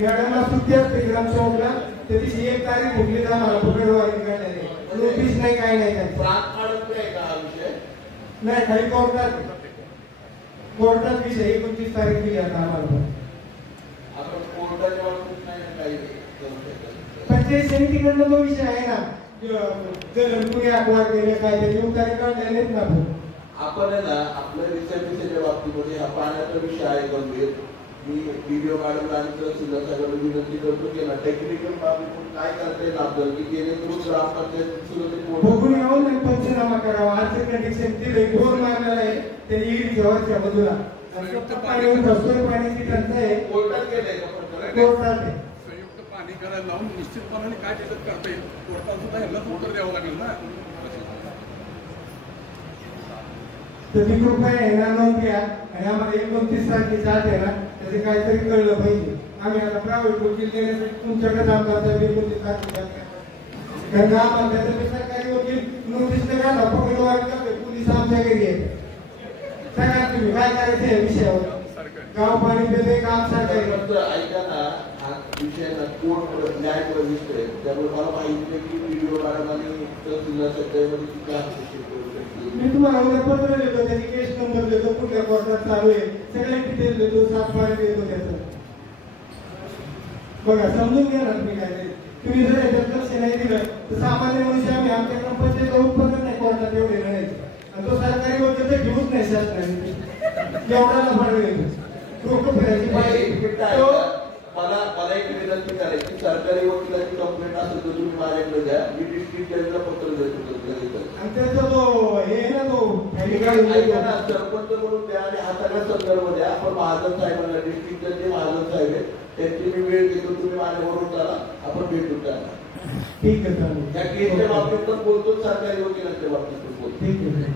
मॅडमला सुट्टी असते ग्रामसेवकला, त्या दिवशी 1 तारीख फुटली तर आम्हाला पकडवारी काढलेली. नोटीस नाही, काय नाही नाही, खाली कोर्टात विषय 29 तारीख दिली आता आम्हाला. पंचायत समितीकडनं तो विषय आहे ना, जर कुणी अकवा केले काय त्याचे उतारे काढलेले ना आपण ना आपल्या रिसर्चच्या बाबतीमध्ये हा पाण्याचा विषय आहे गंभीर. मी व्हिडिओ मॅडमला आणि तहसीलदार साहेबांना विनंती करतो की ना टेक्निकल बाबतीतून काय करता येईल आपल्याला की जेणेकरून ग्रामपंचायत बघून येऊन नाही पंचनामा करावा. आर्थिक कंडिशन दिले बोर मारलेला आहे त्यांनी जवळच्या बाजूला पाण्याची टंचाई आहे. कोर्टात गेले कोर्टात संयुक्त पाणी करायला लावून निश्चितपणाने काय त्याच्यात करता येईल कोर्टात सुद्धा ह्यालाच उत्तर द्यावं लागेल ना. तर ती कृपया येणार नोंद घ्या आणि आम्हाला 29 तारखेच्या आत आहे ना ते काहीतरी कळलं पाहिजे. आम्ही आता प्रायव्हेट वकील देण्यासाठी तुमच्याकडे आमदार कारण आम्हाला सरकारी वकील नोटीस नका पकडवारी करते पोलीस आमच्या घरी आहे. सांगा तुम्ही काय करायचं या विषयावर. गाव पाणी देते काम सरकारी ऐका ना, हा विषय ना कोर्ट न्याय प्रविष्ट आहे. त्यामुळे मला माहिती नाही की व्हिडिओ मॅडमांनी तहसीलदार सध्यामध्ये किती हस्तक्षेप करू शकते. मी तुम्हाला उद्या पत्र देतो, त्याची केस नंबर देतो, कुठल्या कोर्टात चालू आहे सगळे डिटेल देतो, 7 पाणी देतो त्याचं. बघा समजून घ्या ना तुम्ही काय. तुम्ही जर याच्यात लक्ष नाही दिलं तर सामान्य मनुष्य आम्ही आमच्या ग्रामपंचायत उत्पन्न नाही कोर्टात एवढे राहायचं. आणि तो सरकारी वकील तर घेऊच नाही शासनाने एवढ्याला फाडवे डोकं फिरायची पाहिजे. मला एक विनंती करायची, सरकारी वकिलाची कंप्लेंट असेल तर तुम्ही माझ्याकडे द्या, मी डिस्ट्रिक्ट जजला पत्र देतो. आणि त्याचा जो हे ना तो ऐका ना, सरपंच म्हणून द्या आणि हा सगळा संदर्भ द्या. आपण महाजन साहेबांना, डिस्ट्रिक्ट जज महाजन साहेब आहेत, त्यांची मी वेळ घेतो, तुम्ही माझ्याबरोबर चला, आपण भेटू त्यांना. ठीक आहे. या केसच्या बाबतीत पण बोलतो, सरकारी वकिलांच्या बाबतीत पण बोलतो. ठीक आहे.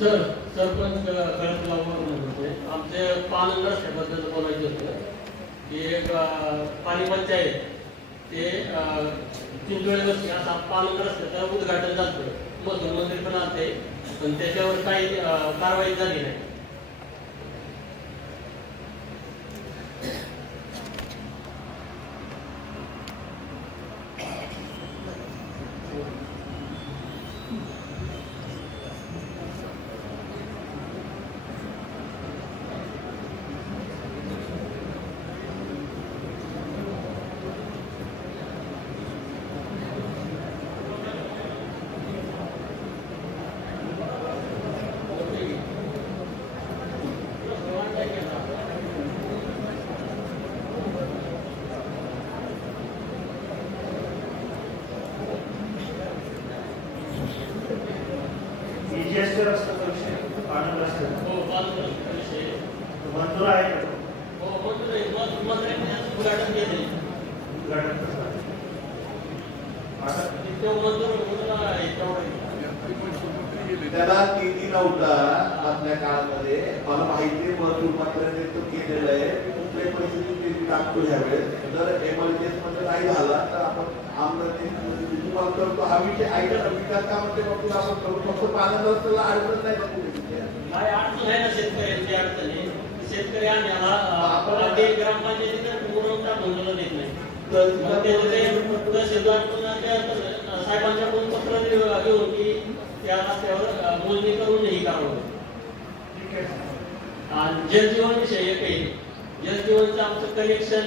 सर, सरपंच गणेश होते. आमचे पाणी रस्त्याबद्दल बोलायचं होतं की एक पाणी पंचायत ते 3 वेळेवरती असा पाणी रस्त्याचं उद्घाटन झालं, मधून मंदिर पण आलते, पण त्याच्यावर काही कारवाई झाली नाही. मंजूर आहे का? त्याला निधी नव्हता आपल्या काळामध्ये. मला माहिती महसूल मंत्र्यांनी तो केलेला आहे. कुठल्याही परिस्थितीत निधी टाकतो ह्यावेळेस. जर एमर्जन्सी मध्ये नाही झाला तर आपण तुम्हाला करतो. हा विषय ऐका ना, विकास कामाच्या बाबतीत आपण करू. फक्त पाण्यात रस्त्याला अडचण नाही काय अडचण आहे ना शेतकऱ्यांची अडचणी. शेतकरी आम्हाला ग्रामपंचायतीचं पूर्ण टाकून देत नाही. साहेबांच्याकडून पत्र घेऊन की त्या रस्त्यावर मोजणी करून ही कारवाई. आणि जलजीवन विषय एक आहे. जलजीवनचं आमचं कनेक्शन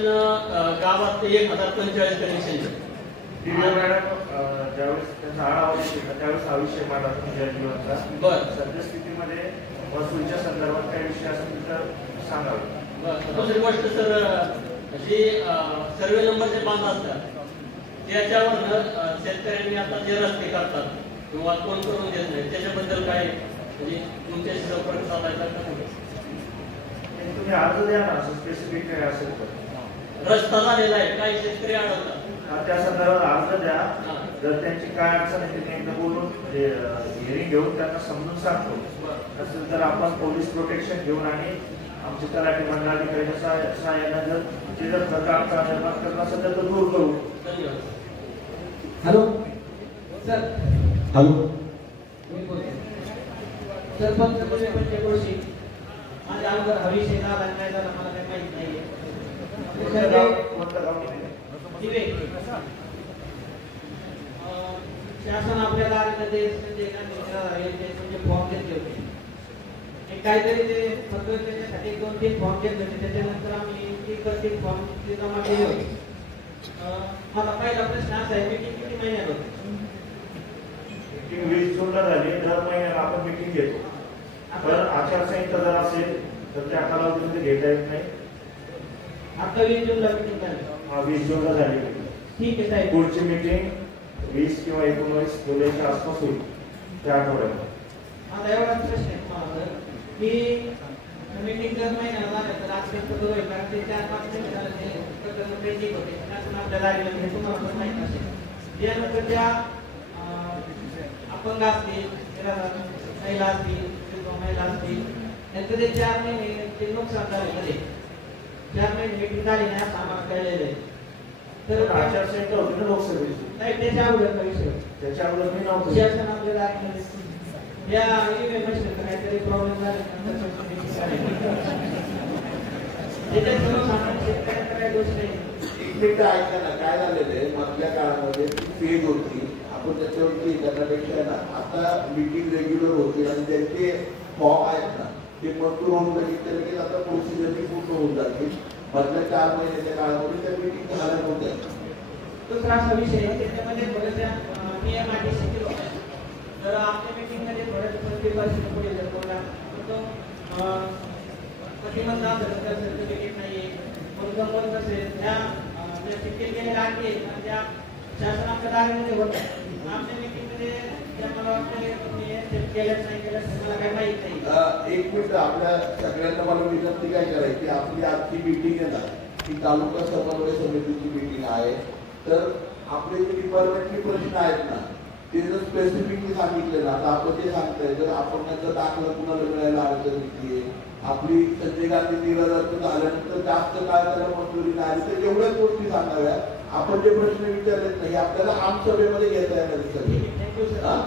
गावात 1045 कनेक्शन आहे. मॅडम ज्यावेळेस त्यांचा आढावा घेतला त्यावेळेस हा विषय मांडला जलजीवनचा. बरं, सद्यस्थितीमध्ये महसूलच्या संदर्भात काही विषय असेल तर सांगावे. दुसरी गोष्ट सर, जे सर्वे नंबरचे बांध असतात त्याच्यावर शेतकऱ्यांनी आता जे रस्ते करतात किंवा कोण करून देत नाही त्याच्याबद्दल काय म्हणजे तुमच्याशी संपर्क साधायचा का? तुम्ही अर्ज द्या ना, असं स्पेसिफिक काय असेल तर. रस्ता झालेला आहे, काही शेतकरी अडवतात, त्या संदर्भात अर्ज द्या. जर त्यांची काय अडचण आहे ते एकदा बोलून म्हणजे हिअरिंग घेऊन त्यांना समजून सांगतो. असेल तर आपण पोलीस प्रोटेक्शन घेऊन आणि आमच्या तलाठी मंडळाधिकाऱ्यांच्या सहाय्याने जर काम निर्माण करत असेल तर दूर करू. धन्यवाद. Hello sir. हॅलो सरपंच गोष्टी माझ्या अगोदर हा विषय झाला नाही झाला मला काही माहित नाहीये. शासन आपल्याला फॉर्म घेतले होते. काहीतरी ते फक्त त्याच्यासाठी 2-3 फॉर्म घेतले होते. त्याच्यानंतर आम्ही 3 फॉर्म जमा केले होते. माझा पहिला प्रश्न असा आहे, मीटिंग किती महिन्यात होते? मीटिंग 20 जूनला झाली. दर महिन्याला आपण मीटिंग घेतो. पण आचारसंहिता जर असेल तर त्या कालावधीमध्ये घेता येत नाही. आता 20 जूनला मीटिंग झाली. 20 जूनला झाली. ठीक आहे साहेब. पुढची मीटिंग 20 किंवा 19 जुलैच्या आसपास होईल, त्या आठवड्यात. माझा एवढाच प्रश्न आहे तुम्हाला की मीटिंग जर महिन्याला झालं तर आजपर्यंत बरोबर आहे. कारण ते 4-5 महिने झाले ते प्रकरण पेंडिंग होते. शासन आपल्याला आलेलं हे तुम्हाला पण माहीत असेल. त्यानंतर त्या अपंग असतील, महिला असतील किंवा महिला असतील त्यांचं ते 4 महिने ते नुकसान झालेलं आहे. 4 महिने मीटिंग झाली नाही असं आम्हाला कळलेलं आहे. तर आचारसंहिता होती ना लोकसभेची, नाही त्याच्या अगोदरचा विषय त्याच्या अगोदर मी नव्हतो. शासन आपल्याला या ईव्हीएम मशीनचा काहीतरी प्रॉब्लेम झाला त्याच्यात सर्वसामान्य शेतकऱ्यांचा काही दोष नाही. एक मिनिट ऐका ना, काय झालेलं आहे मधल्या काळामध्ये फेज होती, आपण त्याच्यावरती करण्यापेक्षा ना आता मीटिंग रेग्युलर होतील आणि त्यांचे फॉर्म आहेत ना ते मंजूर होऊन लगेच आता प्रोसिजरची पूर्ण होऊन जातील. मधल्या 4 महिन्याच्या काळामध्ये त्या मीटिंग झाल्या नव्हत्या. दुसरा असा विषय आहे त्याच्यामध्ये बऱ्याचशा नियम अटी शिथिल होत्या. तर आपल्या मीटिंगमध्ये बऱ्याच पुढे जातो प्रतिबंध सर्टिफिकेट नाही मुरुगंवर नसेल ह्या ज्या शिथिल केलेल्या अटी आहेत आणि त्या शासनाच्या दारीमध्ये होत्या. आमच्या मीटिंगमध्ये त्या मला वाटतं केल्याच नाही केल्याच मला काही माहीत नाही. एक मिनिट, आपल्या सगळ्यांना मला विनंती काय करायची, आपली आजची मीटिंग आहे ना ही तालुका समन्वय समितीची मीटिंग आहे. तर आपले जे डिपार्टमेंटचे प्रश्न आहेत ना ते जर स्पेसिफिकली सांगितले ना, आता आपण ते सांगताय जर आपण त्याचा दाखला कुणाला मिळायला अडचण येते, आपली संजय गांधी निराधार झाल्यानंतर जास्त काळ त्याला मंजुरी नाही तर एवढ्याच गोष्टी सांगाव्या. आपण जे प्रश्न विचारलेत नाही आपल्याला आमसभेमध्ये घेता येणार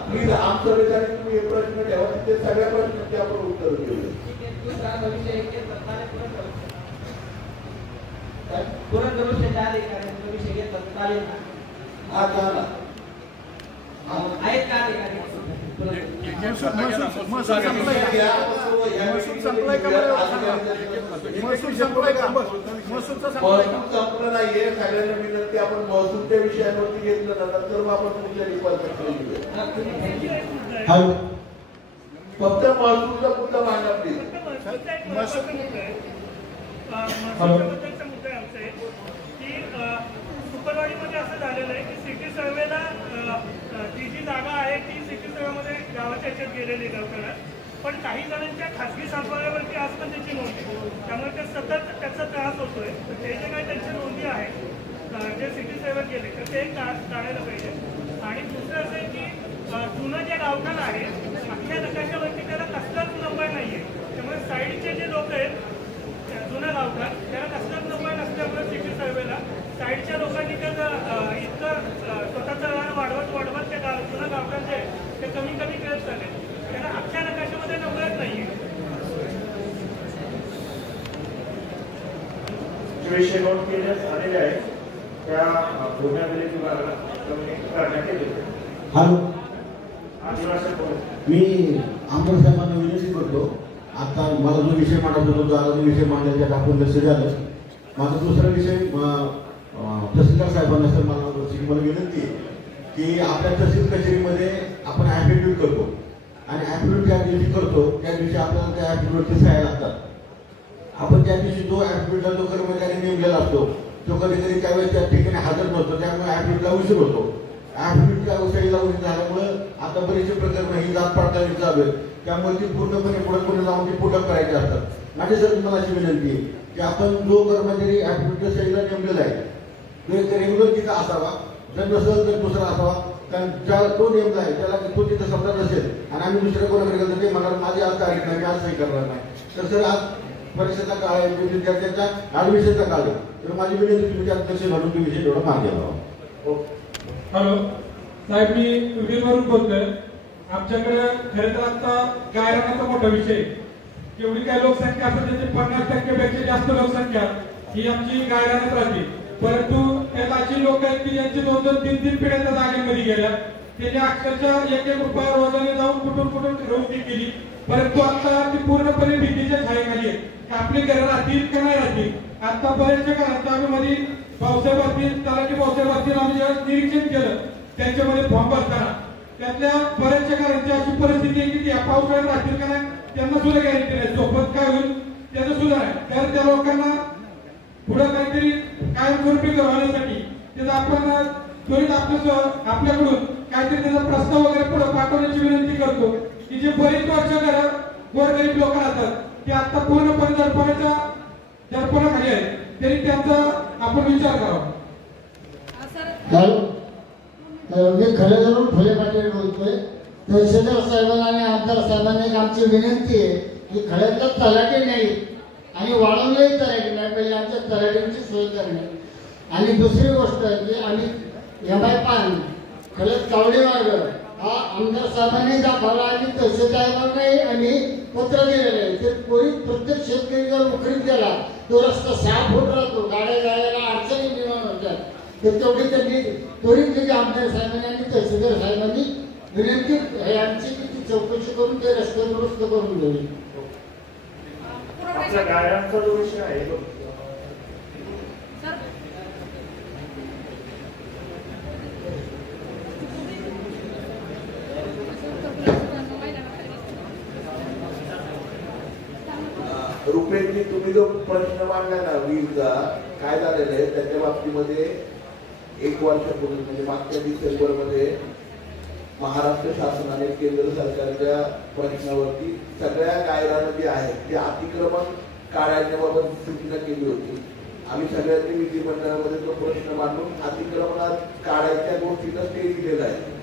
प्लीज आमसभेसाठी तुम्ही हे प्रश्न ठेवा, ते सगळ्या प्रश्नांची आपण उत्तर देऊ. हा झाला आहेत का अधिकारी महसूल संपलाय का? महसूलचा संपलं नाहीये. सगळ्यांना विनंती आपण महसूलच्या विषयांवरती घेतलं ना नंतर मग आपण पुढच्या डिपार्टमेंटकडे फक्त महसूलचा मुद्दा मांडा प्लीज. महसूलबद्दलचा मुद्दा आहे आमचा की सुपरवाडीमध्ये असं झालेलं आहे की सिटी सर्वेला ती जी जागा आहे ती सिटी सर्वेमध्ये गावाच्या ह्याच्यात गेलेली गावकऱ्यात, पण काही जणांच्या खासगी संपर्कावरती आज पण त्याची नोंद आहे. त्यामुळे ते सतत त्याचा त्रास होतोय. तर ते जे काही त्यांच्या नोंदी आहेत जे सिटी सर्वेत गेले तर ते काढायला पाहिजे. आणि दुसरं असं आहे की जुनं जे गावठाण आहे अख्ख्या नकाशावरती त्याला कसलाच नंबर नाही आहे. त्यामुळे साईडचे जे लोक आहेत जुनं गावठाण त्याला कसलाच नंबर नसल्यामुळे सिटी सर्वेला साईडच्या लोकांनी तर इतकं स्वतःचा रान वाढवत त्या जुनं गावठाण जे ते कमी करत चालले. त्याला अख्ख्या नकाशामध्ये नंबरच नाही आहे. विषय नोंद केल्यास आलेले आहे त्या गुन्हेगारी विभागाला करण्यात येते. मी आमदार साहेबांना विनंती करतो, आता मला जो विषय मांडायचा होता तो विषय मांडण्याच्या टाकून लक्ष झालं. माझा दुसरा विषय तहसीलदार साहेबांना सर मला विनंती आहे की आपल्या तहसील कचेरीमध्ये आपण ॲफिडेव्हिट करतो आणि ॲफिडेव्हिट ज्या दिवशी करतो त्या दिवशी आपल्याला त्या ॲफिडेव्हिटची सह्या लागतात. आपण त्या दिवशी जो ॲफिडेव्हिटला जो कर्मचारी नेमलेला असतो तो कधी कधी त्यावेळेस त्या ठिकाणी हजर नसतो, त्यामुळे ॲफिडेव्हिटला उशीर होतो. ॲफिडेव्हिटच्या सहीला उशीर झाल्यामुळं आता बरेचसे प्रकरण ही जात पडताळणी चालू आहे, त्यामुळे ती पूर्णपणे पुढे जाऊन ती पुटअप करायची असतात. माझी सर तुम्हाला अशी विनंती आहे की आपण जो कर्मचारी ॲफिडेव्हिटच्या सहीला नेमलेला आहे तो एक रेग्युलर तिथं असावा, जर नसेल तर दुसरा असावा. कारण ज्या तो नेमला आहे त्याला तो तिथं समजा नसेल आणि आम्ही दुसऱ्या कोणाकडे गेलो ते मला माझी आज तारीख नाही, मी आज सही करणार नाही. तर सर आज परीक्षेचा काळ आहे, विद्यार्थ्यांचा ॲडमिशनचा काळ आहे, तर माझी विनंती तुम्ही त्यात लक्ष घालून तो विषय थोडा मागे लावा. हॅलो साहेब, मी उदयवरून बोलतोय. आमच्याकडे खरं तर आता गायरानाचा मोठा विषय, एवढी काय लोकसंख्या असते त्याची 50% पेक्षा जास्त लोकसंख्या ही आमची गायरानात राहते. परंतु त्यात अशी लोक आहेत की यांची 2-3 पिढ्या त्या जागेमध्ये गेल्या, त्याने अक्षरशः 1 रुपया रोजाने जाऊन कुठून रोजगी केली. परंतु आता ती पूर्णपणे भीतीच्या छायेखाली आहे की आपली घरं राहतील का नाही राहतील. आता बऱ्याचशा घरांच्या आम्ही मध्ये भाऊसाहेब असतील तलाठी भाऊसाहेब असतील आम्ही जेव्हा निरीक्षण केलं त्यांच्यामध्ये फॉर्म भरताना त्यातल्या बऱ्याचशा घरांची अशी परिस्थिती आहे की या पावसाळ्यात राहतील का नाही त्यांना सुद्धा गॅरंटी नाही, सोबत काय होईल त्याचं सुद्धा नाही. तर त्या लोकांना पुढे काहीतरी कायमस्वरूपी करवण्यासाठी त्याचा आपण त्वरित आपल्याकडून काहीतरी त्याचा प्रस्ताव वगैरे पुढे पाठवण्याची विनंती करतो की जे बरेच वर्ष गोरगरीब लोक राहतात ते आता पूर्णपणे दडपणाखाली आहेत, तरी त्यांचा आपण विचार करावा. मी खरेदीवरून फुले पाटील बोलतोय. तहसीलदार साहेबांना आणि आमदार साहेबांना एक आमची विनंती आहे की खळ्यातलं तलाठी नाही आणि वाढवलेही तलाठी नाही, पहिले आमच्या तलाठींची सोय करणे. आणि दुसरी गोष्ट की आम्ही MI5 खलत कावडी मार्ग हा आमदार साहेबांनी दाखवला आणि तहसीलदारांनाही आम्ही पत्र दिलेलं आहे. ते प्रत्येक शेतकरी जर मुखरीत गेला तो रस्ता 6 फूट राहतो, गाड्या जायला अडचणी निर्माण होतात. तर तेवढी त्यांनी त्वरित लगे आमदार साहेबांनी आणि तहसीलदार साहेबांनी विनंती यांची ती चौकशी करून ते रस्ते दुरुस्त करून द्यावी. आपल्या गाड्यांचा जो विषय आहे रुपेशजी, तुम्ही जो प्रश्न मांडला ना वीजचा, काय झालेलं आहे त्याच्या बाबतीमध्ये 1 वर्षापूर्वी म्हणजे मागच्या डिसेंबरमध्ये महाराष्ट्र शासनाने केंद्र सरकारच्या प्रश्नावरती सगळ्या गायरान जे आहेत ते अतिक्रमण काढण्याबाबत सूचना केली होती. आम्ही सगळ्यांनी विधिमंडळामध्ये तो प्रश्न मांडून अतिक्रमणात काढायच्या गोष्टीला स्टे दिलेला आहे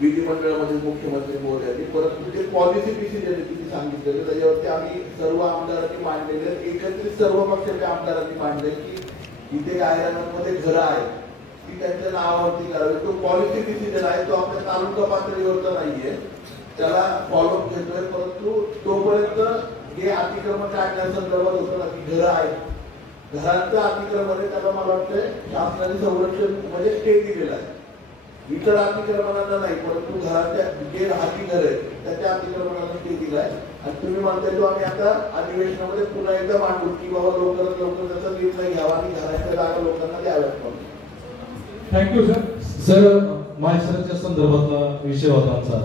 विधिमंडळामध्ये मुख्यमंत्री महोदयांनी. परंतु ते पॉलिसी डिसिजन तुम्ही सांगितलेलं त्याच्यावरती आम्ही सर्व आमदारांनी मांडलेले, एकत्रित सर्व पक्षाच्या आमदारांनी मांडले की इथे गायरानांमध्ये घरं आहेत ती त्यांच्या नावावरती करावी. तो पॉलिसी डिसिजन आहे, तो आपल्या तालुका पातळीवरचा नाहीये, त्याला फॉलोअप घेतोय. परंतु तोपर्यंत हे अतिक्रमण काढण्यासंदर्भात होतं ना की घरं आहेत, घरांचं अतिक्रमण आहे त्याला मला वाटतंय शासनाने संरक्षण म्हणजे स्टे दिलेला आहे. इतर अतिक्रमणांना नाही, परंतु घराच्या जे राहती घर आहेत त्याच्या अतिक्रमणाला स्टे दिलाय. आणि तुम्ही म्हणताय तो आम्ही आता अधिवेशनामध्ये पुन्हा एकदा मांडू की बाबा लवकरात लवकर त्याचा निर्णय घ्यावा आणि घराच्या जागा लोकांना द्याव्यात. Thank you sir. सर, माळशिरसच्या संदर्भातला विषय होता आमचा.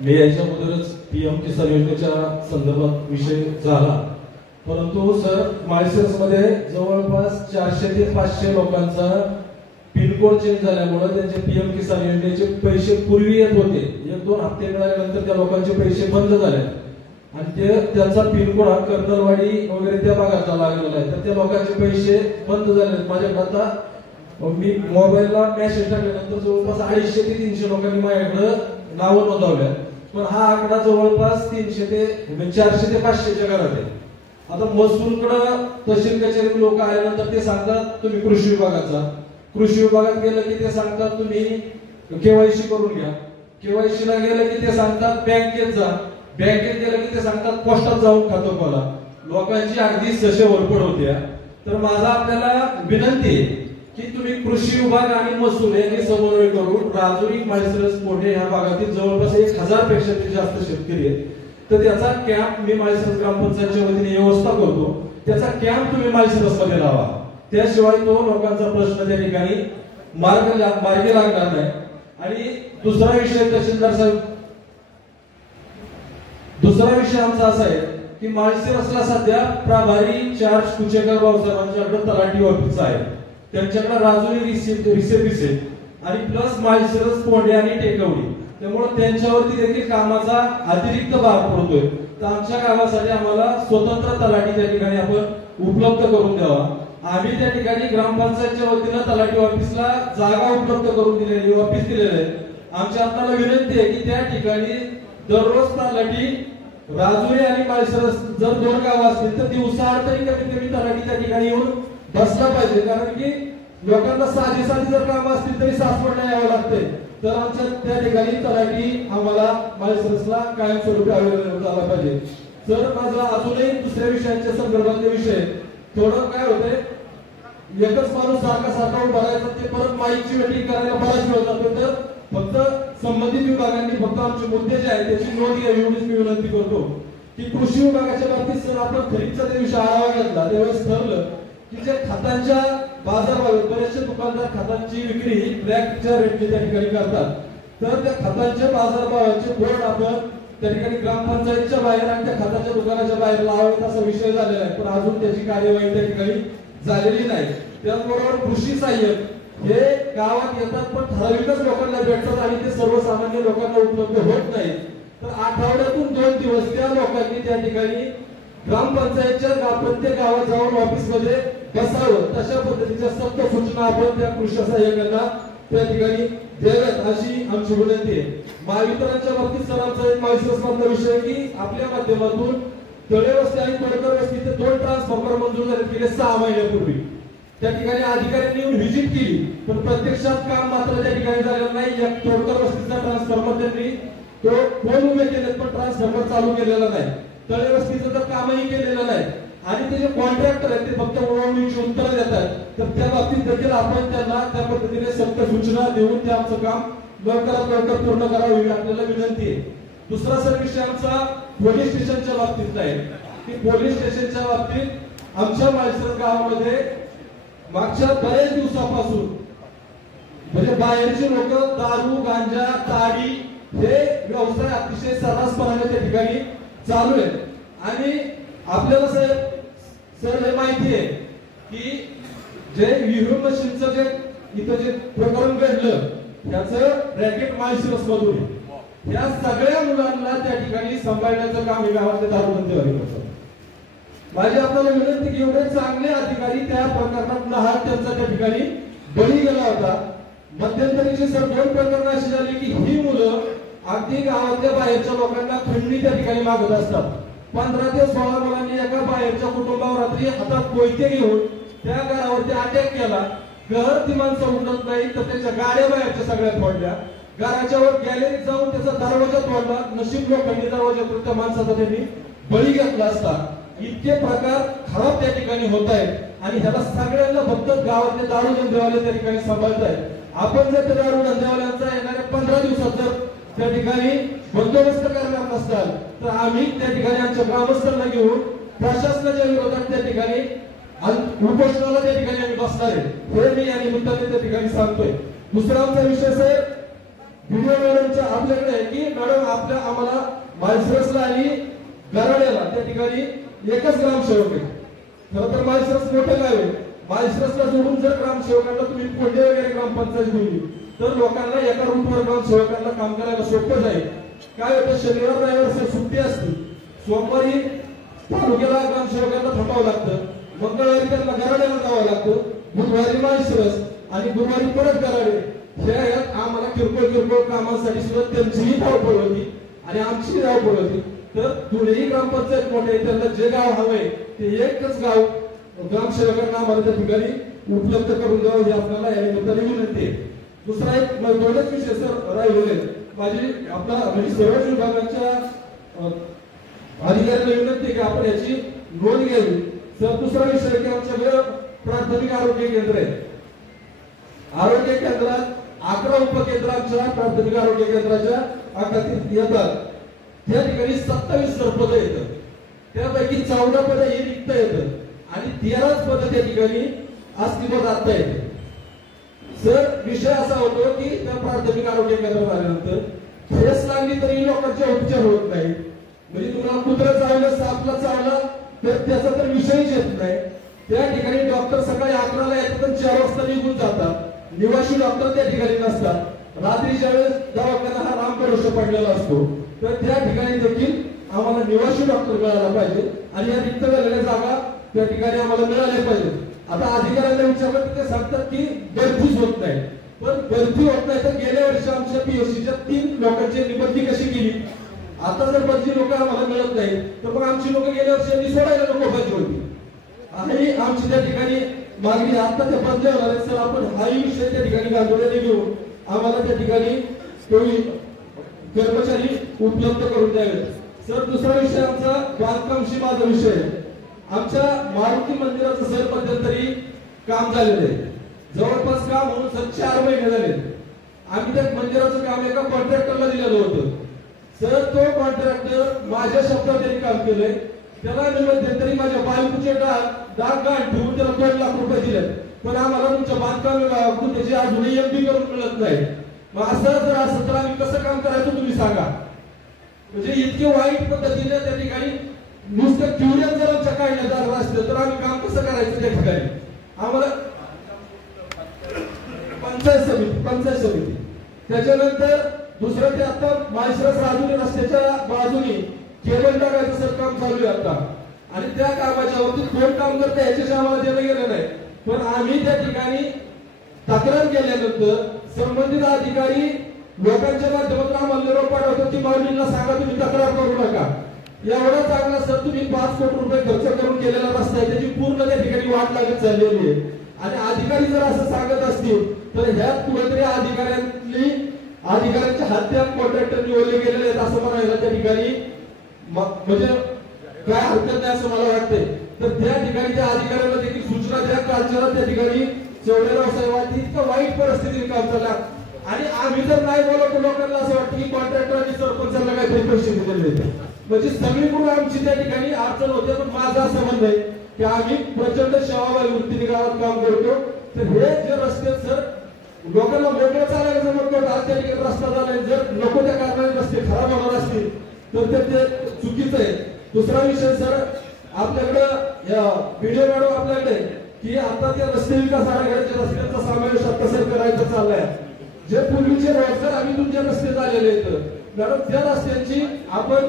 मी याच्या अगोदरच PM किसान योजनेच्या संदर्भात विषय झाला, परंतु सर माळशिरसमध्ये जवळपास 400 ते 500 लोकांचा पिनकोड चेंज झाल्यामुळे त्यांचे PM किसान योजनेचे पैसे पूर्वी येत होते, 1-2 हप्ते मिळाल्यानंतर त्या लोकांचे पैसे बंद झाले आणि त्यांचा पिनकोड हा कर्नलवाडी वगैरे त्या भागाचा लागलेला आहे. तर त्या लोकांचे पैसे बंद झाले. माझ्याकडे आता मी मोबाईलला मेसेज टाकल्यानंतर जवळपास 250 ते 300 लोकांनी माझ्याकडे नावं नोंदवल्या, पण हा आकडा जवळपास 400 ते 500च्या घरात आहे. आता महसूलकडे तहसील कचेरीत लोक आल्यानंतर ते सांगतात तुम्ही कृषी विभागात गेलं की ते सांगतात तुम्ही KYC करून घ्या, KYC ला गेलं की ते सांगतात बँकेत जा, बँकेत गेलं की ते सांगतात पोस्टात जाऊन खातं खोला. लोकांची अगदी सशे वरपड होत्या. तर माझा आपल्याला विनंती आहे की तुम्ही कृषी विभाग आणि महसूल यांनी समन्वय करून राजुरी, माळशिरस, मोठे या भागातील जवळपास 1000 पेक्षा जास्त शेतकरी आहेत. तर त्याचा कॅम्प मी माळशिरस ग्रामपंचायतच्या वतीने व्यवस्था करतो. त्याचा कॅम्प तुम्ही माळशिरस मध्ये लावा, त्याशिवाय तो लोकांचा प्रश्न त्या ठिकाणी मार्गी लागणार नाही. आणि दुसरा विषय तहसीलदार साहेब, दुसरा विषय आमचा असा आहे की माळशिरसला सध्या प्रभारी चार्ज कुचेकर भाऊसाहेबांच्याकडे तलाठी ऑफिस आहे, त्यांच्याकडे राजुरी रिसेप्शन आणि प्लस माळशिरस, पोंडे आणि टेकवडी, त्यामुळे त्यांच्यावरती देखील कामाचा अतिरिक्त भार पडतोय. तर आमच्या गावासाठी आम्हाला स्वतंत्र तलाठी त्या ठिकाणी आपण उपलब्ध करून द्यावा. आम्ही त्या ठिकाणी ग्रामपंचायतच्या वतीनं तलाठी ऑफिसला जागा उपलब्ध करून दिलेली, ऑफिस दिलेलं आहे. आमच्या आपल्याला विनंती आहे की त्या ठिकाणी दररोज तलाठी राजुरी आणि माळशिरस जर 2 गावं असतील तर दिवसाआड तरी कमीत कमी तलाठी त्या ठिकाणी येऊन बसला पाहिजे. कारण की लोकांना साधी जर कामं असतील तरी सासवडला यावं लागतंय. तर आमच्या त्या ठिकाणी तलाठी आम्हाला माळशिरसला कायमस्वरूपी अवेलेबल झाला पाहिजे. सर, माझा अजूनही दुसऱ्या विषयांच्या संदर्भातले विषय थोडं काय होतंय, एकच माणूस सारखा बघायचा, ते परत माईकची वेटिंग करायला बराच वेळ जातो. तर फक्त संबंधित विभागांनी फक्त आमचे मुद्दे जे आहेत त्याची नोंद घ्यावी एवढीच मी विनंती करतो. की कृषी विभागाच्या बाबतीत सर आपण खरीपचा दिवशी आढावा घेतला त्यावेळेस ठरलं की जे खतांच्या बाजारभावात बरेचसे दुकानदार खतांची विक्री ब्लॅकच्या रेटने त्या ठिकाणी करतात. तर त्या खतांच्या बाजारभावाचे बोर्ड आपण त्या ठिकाणी ग्रामपंचायतच्या बाहेर आणि त्या खताच्या दुकानाच्या बाहेर लावावेत असा विषय झालेला आहे, पण अजून त्याची कार्यवाही त्या ठिकाणी झालेली नाही. त्याचबरोबर कृषी सहाय्यक हे गावात येतात पण ठराविकच लोकांना भेटतात आणि ते सर्वसामान्य लोकांना उपलब्ध होत नाही. तर आठवड्यातून 2 दिवस त्या लोकांनी त्या ठिकाणी ग्रामपंचायतच्या प्रत्येक गावात जाऊन ऑफिसमध्ये बसावं. तशा पद्धतीच्या सक्त सूचना आपण त्या कृषी सहाय्यकांना त्या ठिकाणी द्याव्यात अशी आमची विनंती आहे. महावितरणच्या बाबतीत सर आमचा एक माळशिरसमधला विषय की आपल्या माध्यमातून तळे वस्ती आणि तोडकर वस्तीचे 2 ट्रान्सफॉर्मर मंजूर झाले गेले 6 महिन्यापूर्वी. त्या ठिकाणी अधिकाऱ्यांनी येऊन व्हिजिट केली, पण प्रत्यक्षात काम मात्र त्या ठिकाणी झालेलं नाही. या तोडकर वस्तीचा ट्रान्सफॉर्मर त्यांनी तो पोल उभे केले, पण ट्रान्सफॉर्मर चालू केलेला नाही. तळे वस्तीचं तर कामही केलेलं नाही आणि ते जे कॉन्ट्रॅक्टर आहेत ते फक्त उडवणीची उत्तरं देतात. तर त्या बाबतीत देखील आपण त्यांना त्या पद्धतीने सक्त सूचना देऊन ते आमचं काम लवकरात लवकर पूर्ण करावं ही आपल्याला विनंती आहे. दुसरा सर विषय आमचा पोलीस स्टेशनच्या बाबतीत आहे की पोलीस स्टेशनच्या बाबतीत आमच्या माळशिरस गावामध्ये मागच्या बऱ्याच दिवसापासून म्हणजे बाहेरचे लोक दारू, गांजा, ताडी हे व्यवसाय अतिशय सर्रासपणाने त्या ठिकाणी चालू आहे. आणि आपल्याला सर हे माहिती आहे की जे ईव्हीएम मशीनचं जे इथं जे प्रकरण घडलं त्याचं रॅकेट माळशिरस मधून आहे. या सगळ्या मुलांना त्या ठिकाणी सांभाळण्याचं काम हे गावातल्या दारूबंदीवाले करतात. माझी आपल्याला विनंती की एवढे चांगले अधिकारी त्या प्रकरणात नहात त्यांचा त्या ठिकाणी बळी गेला होता. मध्यंतरीची सर 2 प्रकरणं अशी झाली की ही मुलं अगदी गावातल्या बाहेरच्या लोकांना खंडणी त्या ठिकाणी मागत असतात. 15 ते 16 मुलांनी एका बाहेरच्या कुटुंबावर रात्री हातात कोयते घेऊन त्या घरावरती अटॅक केला. घर ती माणसं उठत नाही तर त्याच्या गाड्या बाहेरच्या सगळ्या फोडल्या. घराच्या वर गॅलरीत जाऊन त्याचा दरवाजा तोडला. नशीब लोखंडी दरवाजा त्या माणसाचा त्यांनी बळी घेतला असता. इतके प्रकार खराब त्या ठिकाणी होत आहेत आणि ह्याला सगळ्यांना फक्त गावातले दारू धंदेवाले त्या ठिकाणी सांभाळत आहेत. आपण जर त्या दारू धंदेवाल्यांचा येणाऱ्या 15 दिवसात जर त्या ठिकाणी बंदोबस्त करणार नसताल तर आम्ही त्या ठिकाणी आमच्या ग्रामस्थांना घेऊन प्रशासनाच्या विरोधात त्या ठिकाणी उपोषणाला त्या ठिकाणी आम्ही बसणार आहे. हे मी या निमित्ताने त्या ठिकाणी सांगतोय. दुसरा आमचा विषय साहेब व्हिडिओ मॅडमच्या आपल्याकडे आहे की मॅडम आम्हाला माळशिरसला आणि गराड्याला त्या ठिकाणी एकच ग्रामसेवक आहे. खरं तर माळशिरस मोठं गाव आहे. माळशिरसला जोडून जर ग्रामसेवकांना तुम्ही कोंडे वगैरे ग्रामपंचायत दिली तर लोकांना एका रूटवर ग्रामसेवकांना काम करायला सोपं जाईल. काय होतं शनिवार रविवार सुट्टी असते, सोमवारी तालुक्याला ग्रामसेवकांना थांबावं लागतं, मंगळवारी त्यांना गराड्याला जावं लागतं, बुधवारी माळशिरस आणि गुरुवारी परत गराडे. ह्या आम्हाला किरकोळ कामांसाठी सुद्धा त्यांचीही धावपळ होती आणि आमची धावपळ होती. तर दोन्ही ग्रामपंचायत मोठे त्यांना जे गाव हवंय ते एकच गाव ग्रामसेवकांना आम्हाला त्या ठिकाणी उपलब्ध करून द्यावं ही आपल्याला या निमित्ताने विनंती आहे. दुसरा एक 2च विषय सर राहिलेले माझी आपला म्हणजे सर्वच विभागाच्या अधिकाऱ्यांना विनंती की आपण याची नोंद घ्यावी. सर दुसरा विषय की आमच्याकडे प्राथमिक आरोग्य केंद्र आहे. आरोग्य केंद्रात 11 उपकेंद्र आमच्या प्राथमिक आरोग्य केंद्राच्या आखातीत येतात. त्या ठिकाणी 27 पद येतात. त्यापैकी 14 पद हे रिक्त येतात आणि 13 पद त्या ठिकाणी अस्तित्वात आता येते. सर विषय असा होतो की त्या प्राथमिक आरोग्य केंद्रात आल्यानंतर ठेस लागली तरी लोकांचे उपचार होत नाही. म्हणजे तुम्हाला कुत्रा चावलं, सापला चावला तर त्याचा तर विषयच येत नाही. त्या ठिकाणी डॉक्टर सकाळी 11ला येतात आणि 4 वाजता निघून जातात. निवासी डॉक्टर त्या ठिकाणी नसतात. रात्रीच्या वेळेस दवाखाना हा रामभरोसा पडलेला असतो. तर त्या ठिकाणी देखील आम्हाला निवासी डॉक्टर मिळाला पाहिजे आणि या रिक्त झालेल्या जागा त्या ठिकाणी आम्हाला मिळाल्या पाहिजे. आता अधिकाऱ्यांना विचारलं तर ते सांगतात की भरतीच होत नाही. पण भरती होत नाही तर गेल्या वर्षी आमच्या पीएससीच्या 3 लोकांची निबंधी कशी केली. आता जर बदली लोक आम्हाला मिळत नाही तर मग आमची लोक गेल्या वर्षी सोडायला नको पाहिजे होती. आणि आमची त्या ठिकाणी मागणी आता त्या बदल्या होणार आहे. सर आपण हाही विषय त्या ठिकाणी गांधीवाडी घेऊन आम्हाला त्या ठिकाणी कर्मचारी उपलब्ध करून द्यावे. सर दुसरा विषय आमचा बांधकामशी माझा विषय आहे. आमच्या मारुती मंदिराचं सर मध्यंतरी काम झालेलं आहे. जवळपास काम होऊन सर 4 महिने झाले. आम्ही त्या मंदिराचं काम एका कॉन्ट्रॅक्टरला दिलेलं होतं. सर तो कॉन्ट्रॅक्टर माझ्या शब्दात त्यांनी काम केलंय. त्याला मी मध्यंतरी माझ्या बायकोचे डाग गाठ ठेवून त्याला 2 लाख रुपये दिले. पण आम्हाला तुमच्या बांधकाम विभागातून त्याची अजूनही एमडी करून मिळत नाही. मग असं जर असं तर आम्ही कसं काम करायचं तुम्ही सांगा. म्हणजे इतके वाईट पद्धतीने त्या ठिकाणी नुसतं क्युरियन जर आमच्या काढण्यात आलं असतं तर आम्ही काम कसं करायचं त्या ठिकाणी. आम्हाला पंचायत समिती त्याच्यानंतर दुसरं ते आता माळशिरस राजुरी रस्त्याच्या बाजूने केबल टाकायचं सर काम चालू आहे आता. आणि त्या कामाच्या बाबतीत 2 काम करता याच्याशी आम्हाला देणं गेलं नाही. पण आम्ही त्या ठिकाणी तक्रार केल्यानंतर संबंधित अधिकारी लोकांच्या माध्यमातून आम्हाला निरोप पाठवतात की माऊलींना सांगा तुम्ही तक्रार करू नका. एवढा चांगला सर तुम्ही 5 कोटी रुपये खर्च करून केलेला रस्ता आहे, त्याची पूर्ण त्या ठिकाणी वाट लागत चाललेली आहे. आणि अधिकारी जर असं सांगत असतील तर ह्यात कुठेतरी अधिकाऱ्यांच्या हत्या कॉन्ट्रॅक्टर निवडले गेलेले आहेत असं म्हणायला त्या ठिकाणी म्हणजे काय हरकत नाही असं मला वाटते. तर त्या ठिकाणी त्या अधिकाऱ्यांना देखील सूचना द्या, कालच्या त्या ठिकाणी चौडेराव साहेबांनी इतकं वाईट परिस्थितीने काम चालला आणि आम्ही जर नाही बोलतो लोकांना असं वाटतं की कॉन्ट्रॅक्टरांनी सरपंचाला काहीतरी पैसे दिलेले, म्हणजे सगळीकडून आमची त्या ठिकाणी अडचण होते. पण माझं असं म्हणणं आहे की आम्ही प्रचंड सेवाभावी वृत्तीने गावात काम करतो. तर हे जे रस्ते सर लोकांना मोकळं चालायला जमत नव्हतं, आज त्या ठिकाणी रस्ता झालाय. जर नको त्या कारणाने रस्ते खराब होणार असतील तर ते चुकीचं आहे. दुसरा विषय सर आपल्याकडं व्हिडिओ मॅडम आपल्याकडे की आता त्या रस्ते विकास आराखड्याच्या रस्त्यांचा समावेश आता सर करायचा चाललाय. जे पूर्वीचे रोजगार आम्ही तुमचे रस्ते झालेले आहेत मॅडम, त्या रस्त्यांची आपण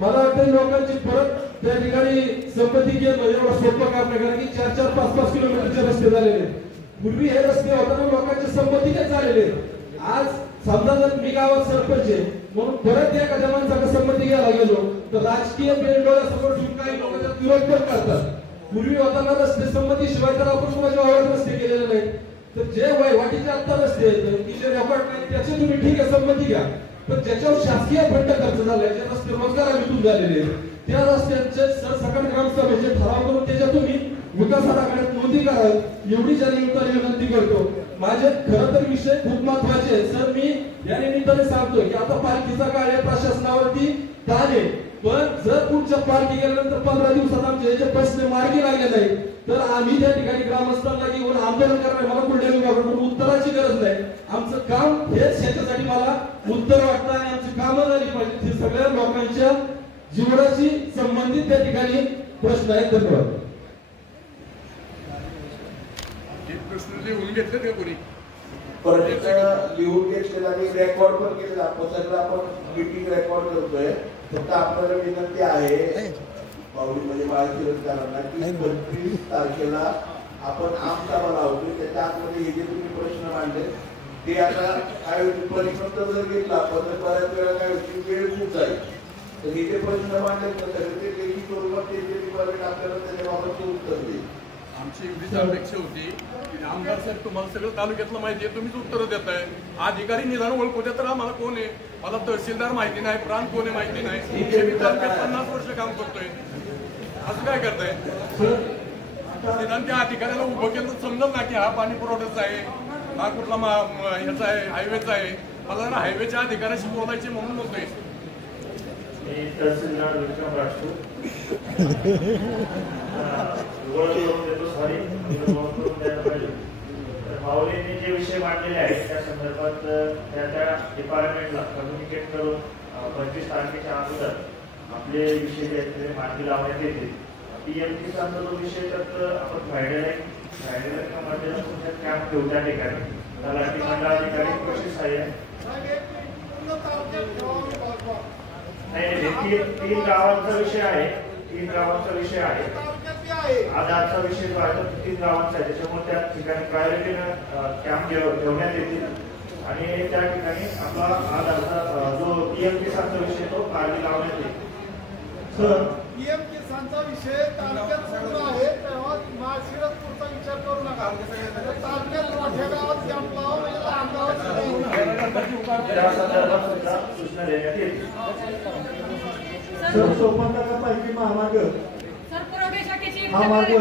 मला वाटतं लोकांची परत त्या ठिकाणी संपत्ती घेणं एवढं सोपं काम नाही, कारण की 4-4, 5-5 किलोमीटरचे रस्ते झालेले. पूर्वी हे रस्ते होताना लोकांची संपत्ती काय झालेले. आज समजा जर मी गावात सरपंच आहे म्हणून परत एखाद्या माणसाला संमती घ्यायला गेलो तर राजकीय डोळ्यासमोर ठेवून काही लोक त्यात विरोध पण करतात. पूर्वी होताना रस्ते संमतीशिवाय तर आपण कोणाच्या वावरात रस्ते केलेले नाहीत. तर जे वयवाटीचे आता रस्ते आहेत की जे रेकॉर्ड नाही त्याचे तुम्ही ठीक आहे संमती घ्या, पण ज्याच्यावर शासकीय फंड खर्च झालाय, जे रस्ते रोजगारातून झालेले त्या रस्त्यांचे सरसकट ग्रामसभेचे ठराव करून त्याच्या तुम्ही विकास आराखड्यात नोंदी करावी एवढी या निमित्ताने विनंती करतो. माझे खरं तर विषय खूप महत्वाचे आहे सर. मी या निमित्ताने सांगतोय की आता पालखीचा काळ आहे, प्रशासनावरती ताण आहे, पण जर पुढच्या पालखी गेल्यानंतर 15 दिवसात आमचे जे प्रश्न मार्गी लागले नाही तर आम्ही त्या ठिकाणी ग्रामस्थांना घेऊन आंदोलन करणार. मला कुठल्या विभागाकडून उत्तराची गरज नाही, आमचं काम हेच ह्याच्यासाठी मला उत्तर वाटतं आणि आमची कामं झाली पाहिजे. हे सगळ्या लोकांच्या जीवनाशी संबंधित त्या ठिकाणी प्रश्न आहेत. धन्यवाद. प्रश्न लिहून घेतले ते कोणी लिहून घेतलेला आणि रेकॉर्ड पण केलेला. आपण सगळं आपण मीटिंग रेकॉर्ड करतोय. फक्त आपल्याला विनंती आहे पावडी म्हणजे माळशिरसकरांना की 25 तारखेला आपण आमसभा लावतो. त्याच्या आतमध्ये हे जे तुम्ही प्रश्न मांडले ते आता काय परिपत्र जर घेतला आपण तर बऱ्याच वेळा काय होती वेळ खूप जाईल. तर हे जे प्रश्न मांडले तर सगळे ते लेखी स्वरूपात ते डिपार्टमेंट आपल्याला त्याच्या बाबतचं उत्तर देईल. आमची एवढीच अपेक्षा होती की आमदार साहेब तुम्हाला सगळं तालुक्यातलं माहिती आहे, तुम्हीच उत्तर देताय. अधिकारी निदान ओळखू द्या तर आम्हाला कोण आहे, मला तहसीलदार माहिती नाही, प्रांत कोण आहे माहिती नाही. मी तालुक्यात 50 वर्ष काम करतोय, असं काय करताय. निदान त्या अधिकाऱ्याला उभं केलं तर समजल ना की हा पाणी पुरवठ्याचा आहे, हा कुठला ह्याचा आहे, हायवेचा आहे. मला ना हायवेच्या अधिकाऱ्याशी बोलायचे म्हणून बोलतोय. तहसीलदार विक्रम राजपूत माऊलींनी जे विषय मांडलेले आहेत त्या संदर्भात त्या डिपार्टमेंटला कम्युनिकेट करून 25 तारखेच्या अगोदर आपले विषय जे आहेत ते मार्गी लावण्यात येतील. PMTचा जो विषय तर आपण फ्रायडेला तुमच्या कॅम्प ठेवू त्या ठिकाणी तलाठी मंडळाधिकारी कृषी सहाय्य नाही. 3 गावांचा विषय आहे, 3 गावांचा विषय आहे. आधारचा विषय जो आहे तो 3 गावांचा आहे, त्याच्यामुळे त्या ठिकाणी प्रायोरिटीनं कॅम्प ठेवण्यात येतील आणि त्या ठिकाणी आपला आधारचा जो PM किसानचा विषय तो मार्गी लावण्यात येईल. सर PM किसानचा विषय तालुक्यात सुरू आहे तेव्हा माळशिरसपूरचा विचार करू नका. तालुक्यात मोठ्या गावात कॅम्प लावा म्हणजे लहान गावात त्या संदर्भात सुद्धा सूचना देण्यात येतील. सर सोपानका पालखी महामार्ग हा मार्ग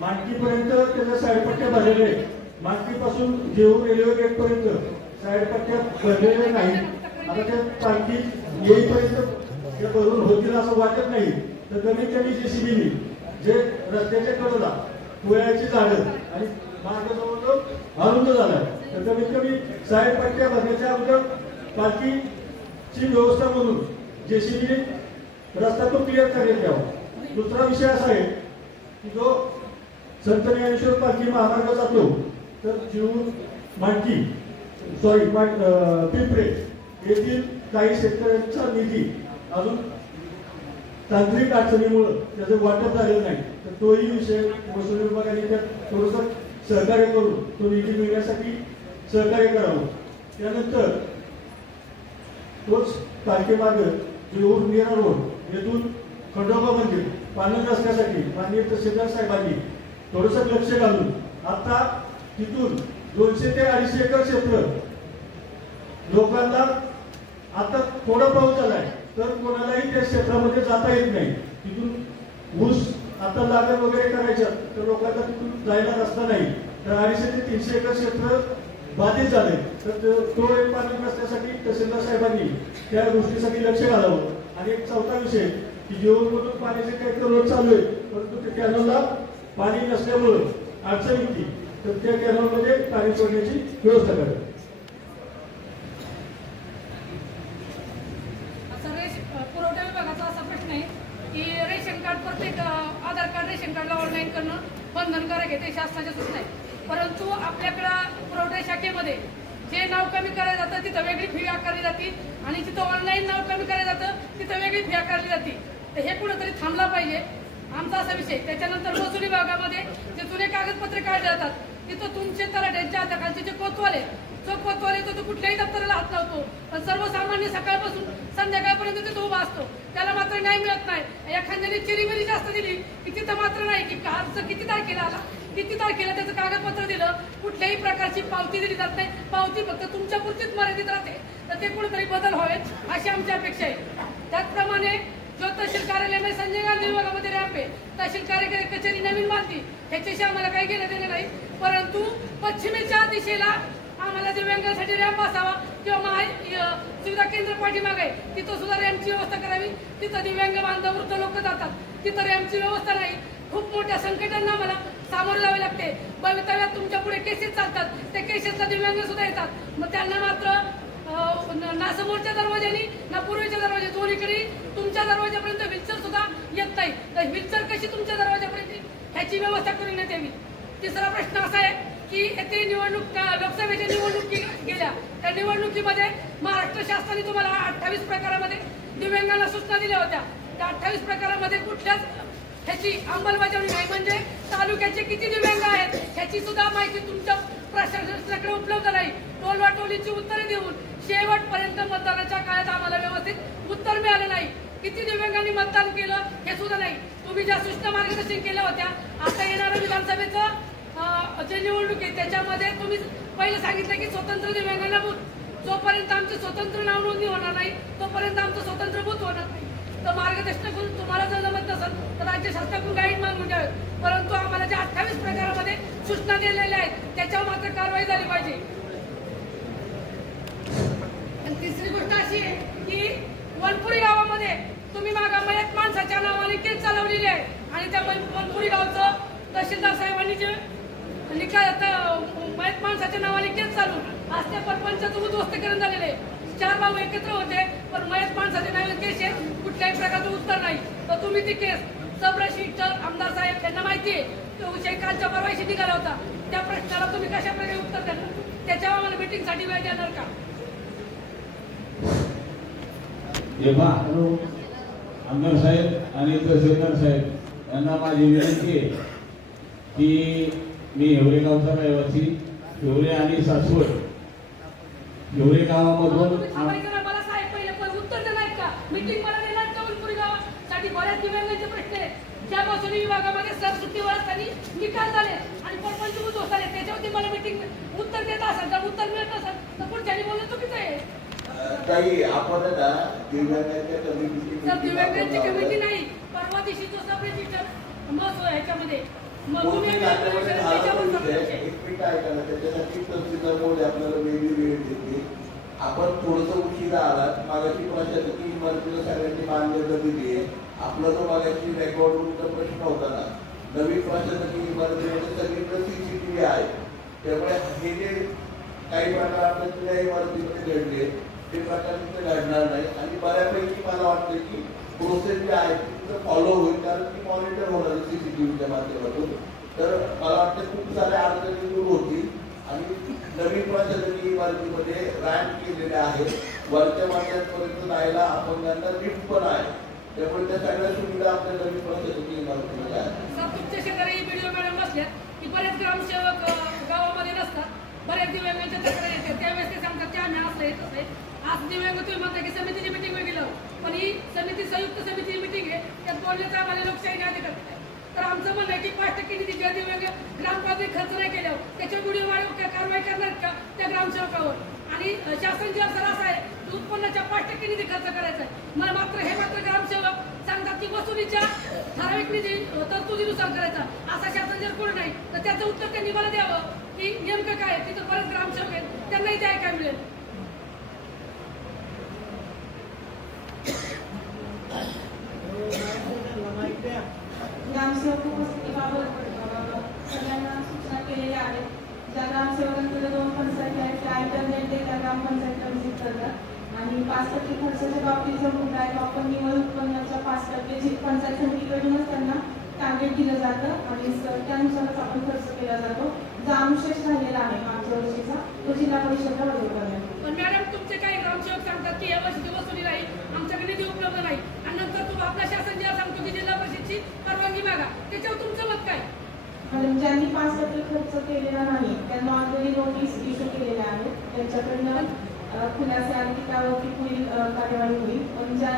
मानकीपर्यंत त्याच्या साईडपट्ट्या भरलेले आहेत. मानकीपासून जेऊर रेल्वे गेट पर्यंत साईडपट्ट्या भरलेल्या नाही. आता त्या पालखी येईपर्यंत भरून होतील असं वाटत नाही. तर कमीत कमी JCBनी जे रस्त्याच्या कडेला पोळ्याची झाडं आणि मार्ग जवळजवळ अरुंद झालाय तर कमीत कमी साईडपट्ट्या भरण्याच्या अगोदर पालखीची व्यवस्था म्हणून JCBने रस्ता तो क्लिअर करण्यात यावा. दुसरा विषय असा आहे की जो संत ज्ञानेश्वर पालखी महामार्ग जातो तर जीवन मांडकी पिंपरे येथील काही शेतकऱ्यांचा निधी अजून तांत्रिक अडचणीमुळे त्याचं वाटप झालेलं नाही. तर तोही विषय महसूल विभागाने त्यात थोडंसं सहकार्य करून तो निधी मिळण्यासाठी सहकार्य करावं. त्यानंतर तोच पालखी मार्ग जेऊर मीरा रोड येथून खंडोबा मंदिर पालन रस्त्यासाठी माननीय तहसीलदार साहेबांनी थोडंसं लक्ष घालून आता तिथून 200 ते 250 एकर क्षेत्र लोकांना आता थोडा पाऊस झालाय तर कोणालाही त्या क्षेत्रामध्ये जाता येत नाही. तिथून ऊस आता लागण वगैरे करायचं तर लोकांना तिथून जायला रस्ता नाही. तर 250 ते 300 एकर क्षेत्र बाधित झाले. तर तो एक पालन रस्त्यासाठी तहसीलदार साहेबांनी त्या गोष्टीसाठी लक्ष घालावं. आणि एक चौथा विषय की जेवणमधून पाण्याचे काही रोड चालू आहे परंतु त्या कॅनलला पाणी नसल्यामुळे अडचण येते. तर त्या कॅनलमध्ये पाणी सोडण्याची व्यवस्था करा. पुरवठा विभागाचा असा प्रश्न आहे की रेशन कार्ड प्रत्येक आधार कार्ड रेशन कार्डला ऑनलाईन करणं बंधनकारक आहे, ते शासनाच्या सूचना आहे. परंतु आपल्याकडं पुरवठा शाखेमध्ये जे नाव कमी करायला जातं तिथं वेगळी फी आकारली जाते आणि जिथं ऑनलाईन नाव कमी करायला जातं तिथं वेगळी फी आकारली जाते. तर हे कुठंतरी थांबला पाहिजे, आमचा असा विषय. त्याच्यानंतर महसूल विभागामध्ये जे जुने कागदपत्रे काढले जातात तिथं तुमचे तलाठ्यांच्या हाताखालचे जे कोतवाले जो कोतवाल येतो तो कुठल्याही दप्तराला हात लावतो, पण सर्वसामान्य सकाळपासून संध्याकाळपर्यंत तिथं उभा असतो, त्याला मात्र न्याय मिळत नाही. एखाद्याने चिरीमिरी जास्त दिली की तिथं मात्र नाही की अर्ज किती तारखेला आला, किती तारखेला त्याचं कागदपत्र दिलं, कुठल्याही प्रकारची पावती दिली जात नाही. पावती फक्त तुमच्या पुरतीच मर्यादित राहते. तर ते कुठेतरी बदल व्हावेत अशी आमची अपेक्षा आहे. त्याचप्रमाणे जो तहसील कार्यालय संजय गांधी विभागामध्ये रॅम्प आहे, तहसील कार्यालय कचेरी नवीन बांधली ह्याच्याशी आम्हाला काही घेणं देणं नाही. परंतु पश्चिमेच्या दिशेला आम्हाला दिव्यांगांसाठी रॅम्प असावा किंवा सुविधा केंद्र पाठीमागे आहे तिथं सुद्धा रॅम्पची व्यवस्था करावी. तिथं दिव्यांग बांधव वृद्ध लोक जातात, तिथं रॅम्पची व्यवस्था नाही. खूप मोठ्या संकटांना मला सामोरे जावे लागते. भवितव्यात तुमच्या पुढे केसेस चालतात, त्या केसेसला दिव्यांग सुद्धा येतात. मग त्यांना मात्र ना समोरच्या दरवाजानी ना पूर्वेच्या दरवाजा दोन्हीकडे तुमच्या दरवाजापर्यंत व्हीलचेअर सुद्धा येत नाही. तर व्हीलचेअर कशी तुमच्या दरवाजापर्यंत ह्याची व्यवस्था करण्यात यावी. तिसरा प्रश्न असा आहे की येथे निवडणूक लोकसभेच्या निवडणुकी गेल्या, त्या निवडणुकीमध्ये महाराष्ट्र शासनाने तुम्हाला 28 प्रकारामध्ये दिव्यांगांना सूचना दिल्या होत्या. त्या 28 प्रकारामध्ये कुठल्याच ह्याची अंमलबजावणी नाही. म्हणजे तालुक्याचे किती दिव्यांग आहेत ह्याची सुद्धा माहिती तुमच्या प्रशासनाकडे उपलब्ध नाही. टोलवाटोलीची उत्तरे देऊन शेवटपर्यंत मतदानाच्या काळात आम्हाला व्यवस्थित उत्तर मिळालं नाही. किती दिव्यांगांनी मतदान केलं हे सुद्धा नाही. तुम्ही ज्या सूचना मार्गदर्शन केल्या होत्या, आता येणारं विधानसभेचं जे निवडणूक आहे त्याच्यामध्ये तुम्ही पहिलं सांगितलं की स्वतंत्र दिव्यांगांना बूथ, जोपर्यंत आमचे स्वतंत्र नाव नोंदणी होणार नाही तोपर्यंत आमचं स्वतंत्र बूथ होणार नाही. तर मार्गदर्शन करून तुम्हाला जर जमत नसेल तर राज्य शासनाकडून गाईड मागून द्यावे. परंतु आम्हाला ज्या 28 प्रकारामध्ये सूचना दिलेल्या आहेत त्याच्यावर मात्र कारवाई झाली पाहिजे. आणि तिसरी गोष्ट अशी आहे की वनपुरी गावामध्ये तुम्ही मागा मयत माणसाच्या नावाने केस चालवलेली आहे आणि त्या वनपुरी गावचं तहसीलदार साहेबांनी जे मयत माणसाच्या नावाने केस चालून आज त्या परपंचाचं उद्ध्वस्तकरण झालेलं आहे. 4 भाऊ एकत्र होते पण मयत माणसाच्या नावाने केस आहे, कुठल्याही प्रकारचं उत्तर नाही. तर तुम्ही ती केस सब रजिस्टर आमदार साहेब यांना माहिती आहे तो विषय कालच्या परवाशी निघाला होता. त्या प्रश्नाला तुम्ही कशा प्रकारे उत्तर देणार, त्याच्यावर आम्हाला मिटिंगसाठी वेळ देणार का? आमदार साहेब आणि तहसीलदार साहेब यांना माझी विनंती आहे की मी हिवरे गावचा रहिवासी, हिवरे आणि सासवड हिवरे गावामधून मला साहेब पहिले पण उत्तर देणार का? मिटिंग मला देणार का? वनपुरी गावासाठी बऱ्याच दिव्यांगांचे प्रश्न आहेत. ज्या महसूल विभागामध्ये सर सुट्टीवर असताना निकाल झाले आणि परपंच उद्ध्वस्त झाले, त्याच्यावरती मला मिटिंग उत्तर देत असेल तर उत्तर मिळत असेल तर पुढच्यानी बोलणं चुकीचं आहे. काही आपण ना दिव्यांगांच्या कमिटी सर दिव्यांगांची कमिटी नाही, परवा दिवशी जो सब रजिस्टर महसूल ह्याच्यामध्ये त्याच्यासाठी तहसीलदार मोदी आपल्याला वेगळी वेळ देते. आपण थोडस उशिरा आलात. मागाशी प्रशासकीय इमारतीला सगळ्यांनी मान्यता दिली आहे. आपला जो मागाशी रेकॉर्डचा प्रश्न होता ना, नवीन प्रशासकीय इमारतीमध्ये सगळीकडे CCTV आहे. त्यामुळे हे जे काही प्रकार आपल्या इमारतीमध्ये घडले ते प्रकार तिथे घडणार नाही. आणि बऱ्यापैकी मला वाटतं की प्रोसेस जी आहे तिथं फॉलो होईल, कारण ती मॉनिटर होणार आहे CCTVच्या माध्यमातून. तर मला वाटतं खूप साऱ्या अडचणी दूर होतील. आणि नवीन प्रशासकीय इमारतीमध्ये रॅम्प केलेले आहेत, वरच्या माध्यमापर्यंत जायला अपंगांना लिफ्ट पण आहे. त्यामुळे त्या सगळ्या सुविधा आपल्या नवीन प्रशासकीय इमारतीमध्ये आहेत. तुमच्या शेजारी व्हिडिओ मॅडम बसल्या की बरेच ग्रामसेवक गावामध्ये नसतात, बऱ्याच दिव्यांगांच्या तक्रारी येतात. त्यावेळेस ते सांगतात की आम्ही असं येत असे. आज दिव्यांग तुम्ही म्हणता की समितीची मिटिंग गेलो पण ही 5% निधी ज्या दिवशी ग्रामपंचायत खर्च नाही केल्यावर त्याच्या व्हिडिओ कारवाई करणार का त्या ग्रामसेवकावर? आणि शासन जे असं असं आहे उत्पन्नाच्या 5% निधी खर्च करायचा आहे. मला मात्र ग्रामसेवक सांगतात की वसुलीच्या ठराविक निधी तरतुदीनुसार करायचा. असा शासन जर कोण नाही तर त्याचं उत्तर त्यांनी मला द्यावं की नेमकं काय. तिथं बरेच ग्रामसेवक आहेत, त्यांनाही ते ऐकायला मिळेल. ग्रामसेवक उपस्थितीबाबत सगळ्यांना सूचना केलेल्या आहेत. ज्या ग्रामसेवकांकडे 2 पंचायती आहेत त्या अल्टरनेट त्या ग्रामपंचायतला व्हिजिट करतात आणि 5% खर्चाच्या बाबतीत जो मुद्दा आहे तो आपण निव्वळ उत्पन्नाच्या 5% जी पंचायत समितीकडूनच त्यांना टार्गेट दिलं जातं आणि त्यानुसारच आपण खर्च केला जातो. जो अनुशेष झालेला आहे मागच्या वर्षीचा तो जिल्हा परिषदला वजन करण्यात. पण मॅडम तुमचे काही ग्रामसेवक सांगतात की या वर्षी वसुली नाही, आमच्याकडे निधी उपलब्ध नाही आणि नंतर तुम्ही आपला शासन जेव्हा सांगतो की जिल्हा परिषदची परवानगी मागा, त्याच्यावर तुमचं मत काय? मॅडम ज्यांनी 5% खर्च केलेला नाही त्यांना ऑलरेडी नोटीस इश्यू केलेल्या आहेत. त्यांच्याकडनं खुलासे आले की त्यावरती पुढील कार्यवाही होईल. पण ज्या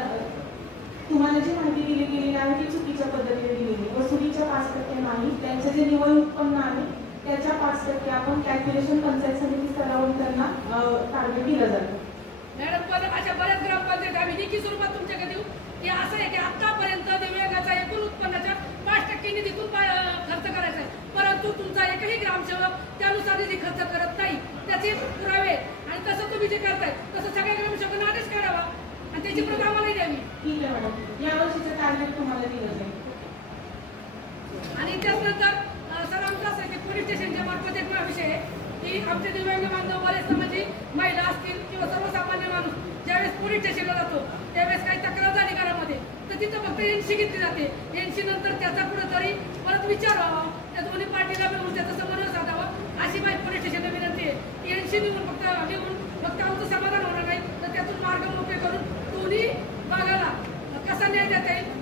तुम्हाला जी माहिती दिली गेलेली आहे ती चुकीच्या पद्धतीने दिलेली. वसुलीच्या 5% नाही, त्यांचं जे निव्वळ उत्पन्न आहे त्याच्या 5% आपण कॅल्क्युलेशन पंचायत समिती स्तरावरून त्यांना टार्गेट दिलं जातं. मॅडम पण अशा बऱ्याच ग्रामपंचायत आम्ही लिखित स्वरूपात तुमच्याकडे देऊ की असं आहे की आतापर्यंत दिव्यांगाचा एकूण उत्पन्नाच्या 5% निधीतून खर्च करायचा आहे, परंतु तुमचा एकही ग्रामसेवक त्यानुसार निधी खर्च करत नाही. त्याचे पुरावे आणि तसं तुम्ही जे करताय तसं सगळ्या ग्रामसेवकांना आदेश काढावा आणि त्याची प्रत आम्हाला द्यावी. ठीक आहे मॅडम, या वर्षीचं टार्गेट तुम्हाला दिलं जाईल. आणि त्यानंतर सर आमचं असं आहे की पोलीस स्टेशनच्या मार्फत एक विषय आहे की आमचे दिव्यांग बांधव बरेच म्हणजे महिला असतील किंवा सर्वसामान्य माणूस ज्यावेळेस पोलीस स्टेशनला जातो त्यावेळेस काही तक्रार झाली घरामध्ये तर तिथं फक्त एनसी घेतली जाते. एनसी नंतर त्याचा कुठेतरी परत विचार व्हावा, त्या दोन्ही पार्टीला मिळून त्याचं समन्वय साधावा अशी माझी पोलीस स्टेशनला विनंती आहे. एनसी लिहून फक्त आमचं समाधान होणार नाही तर त्यातून मार्ग मोकळे करून दोन्ही भागाला कसा न्याय देता येईल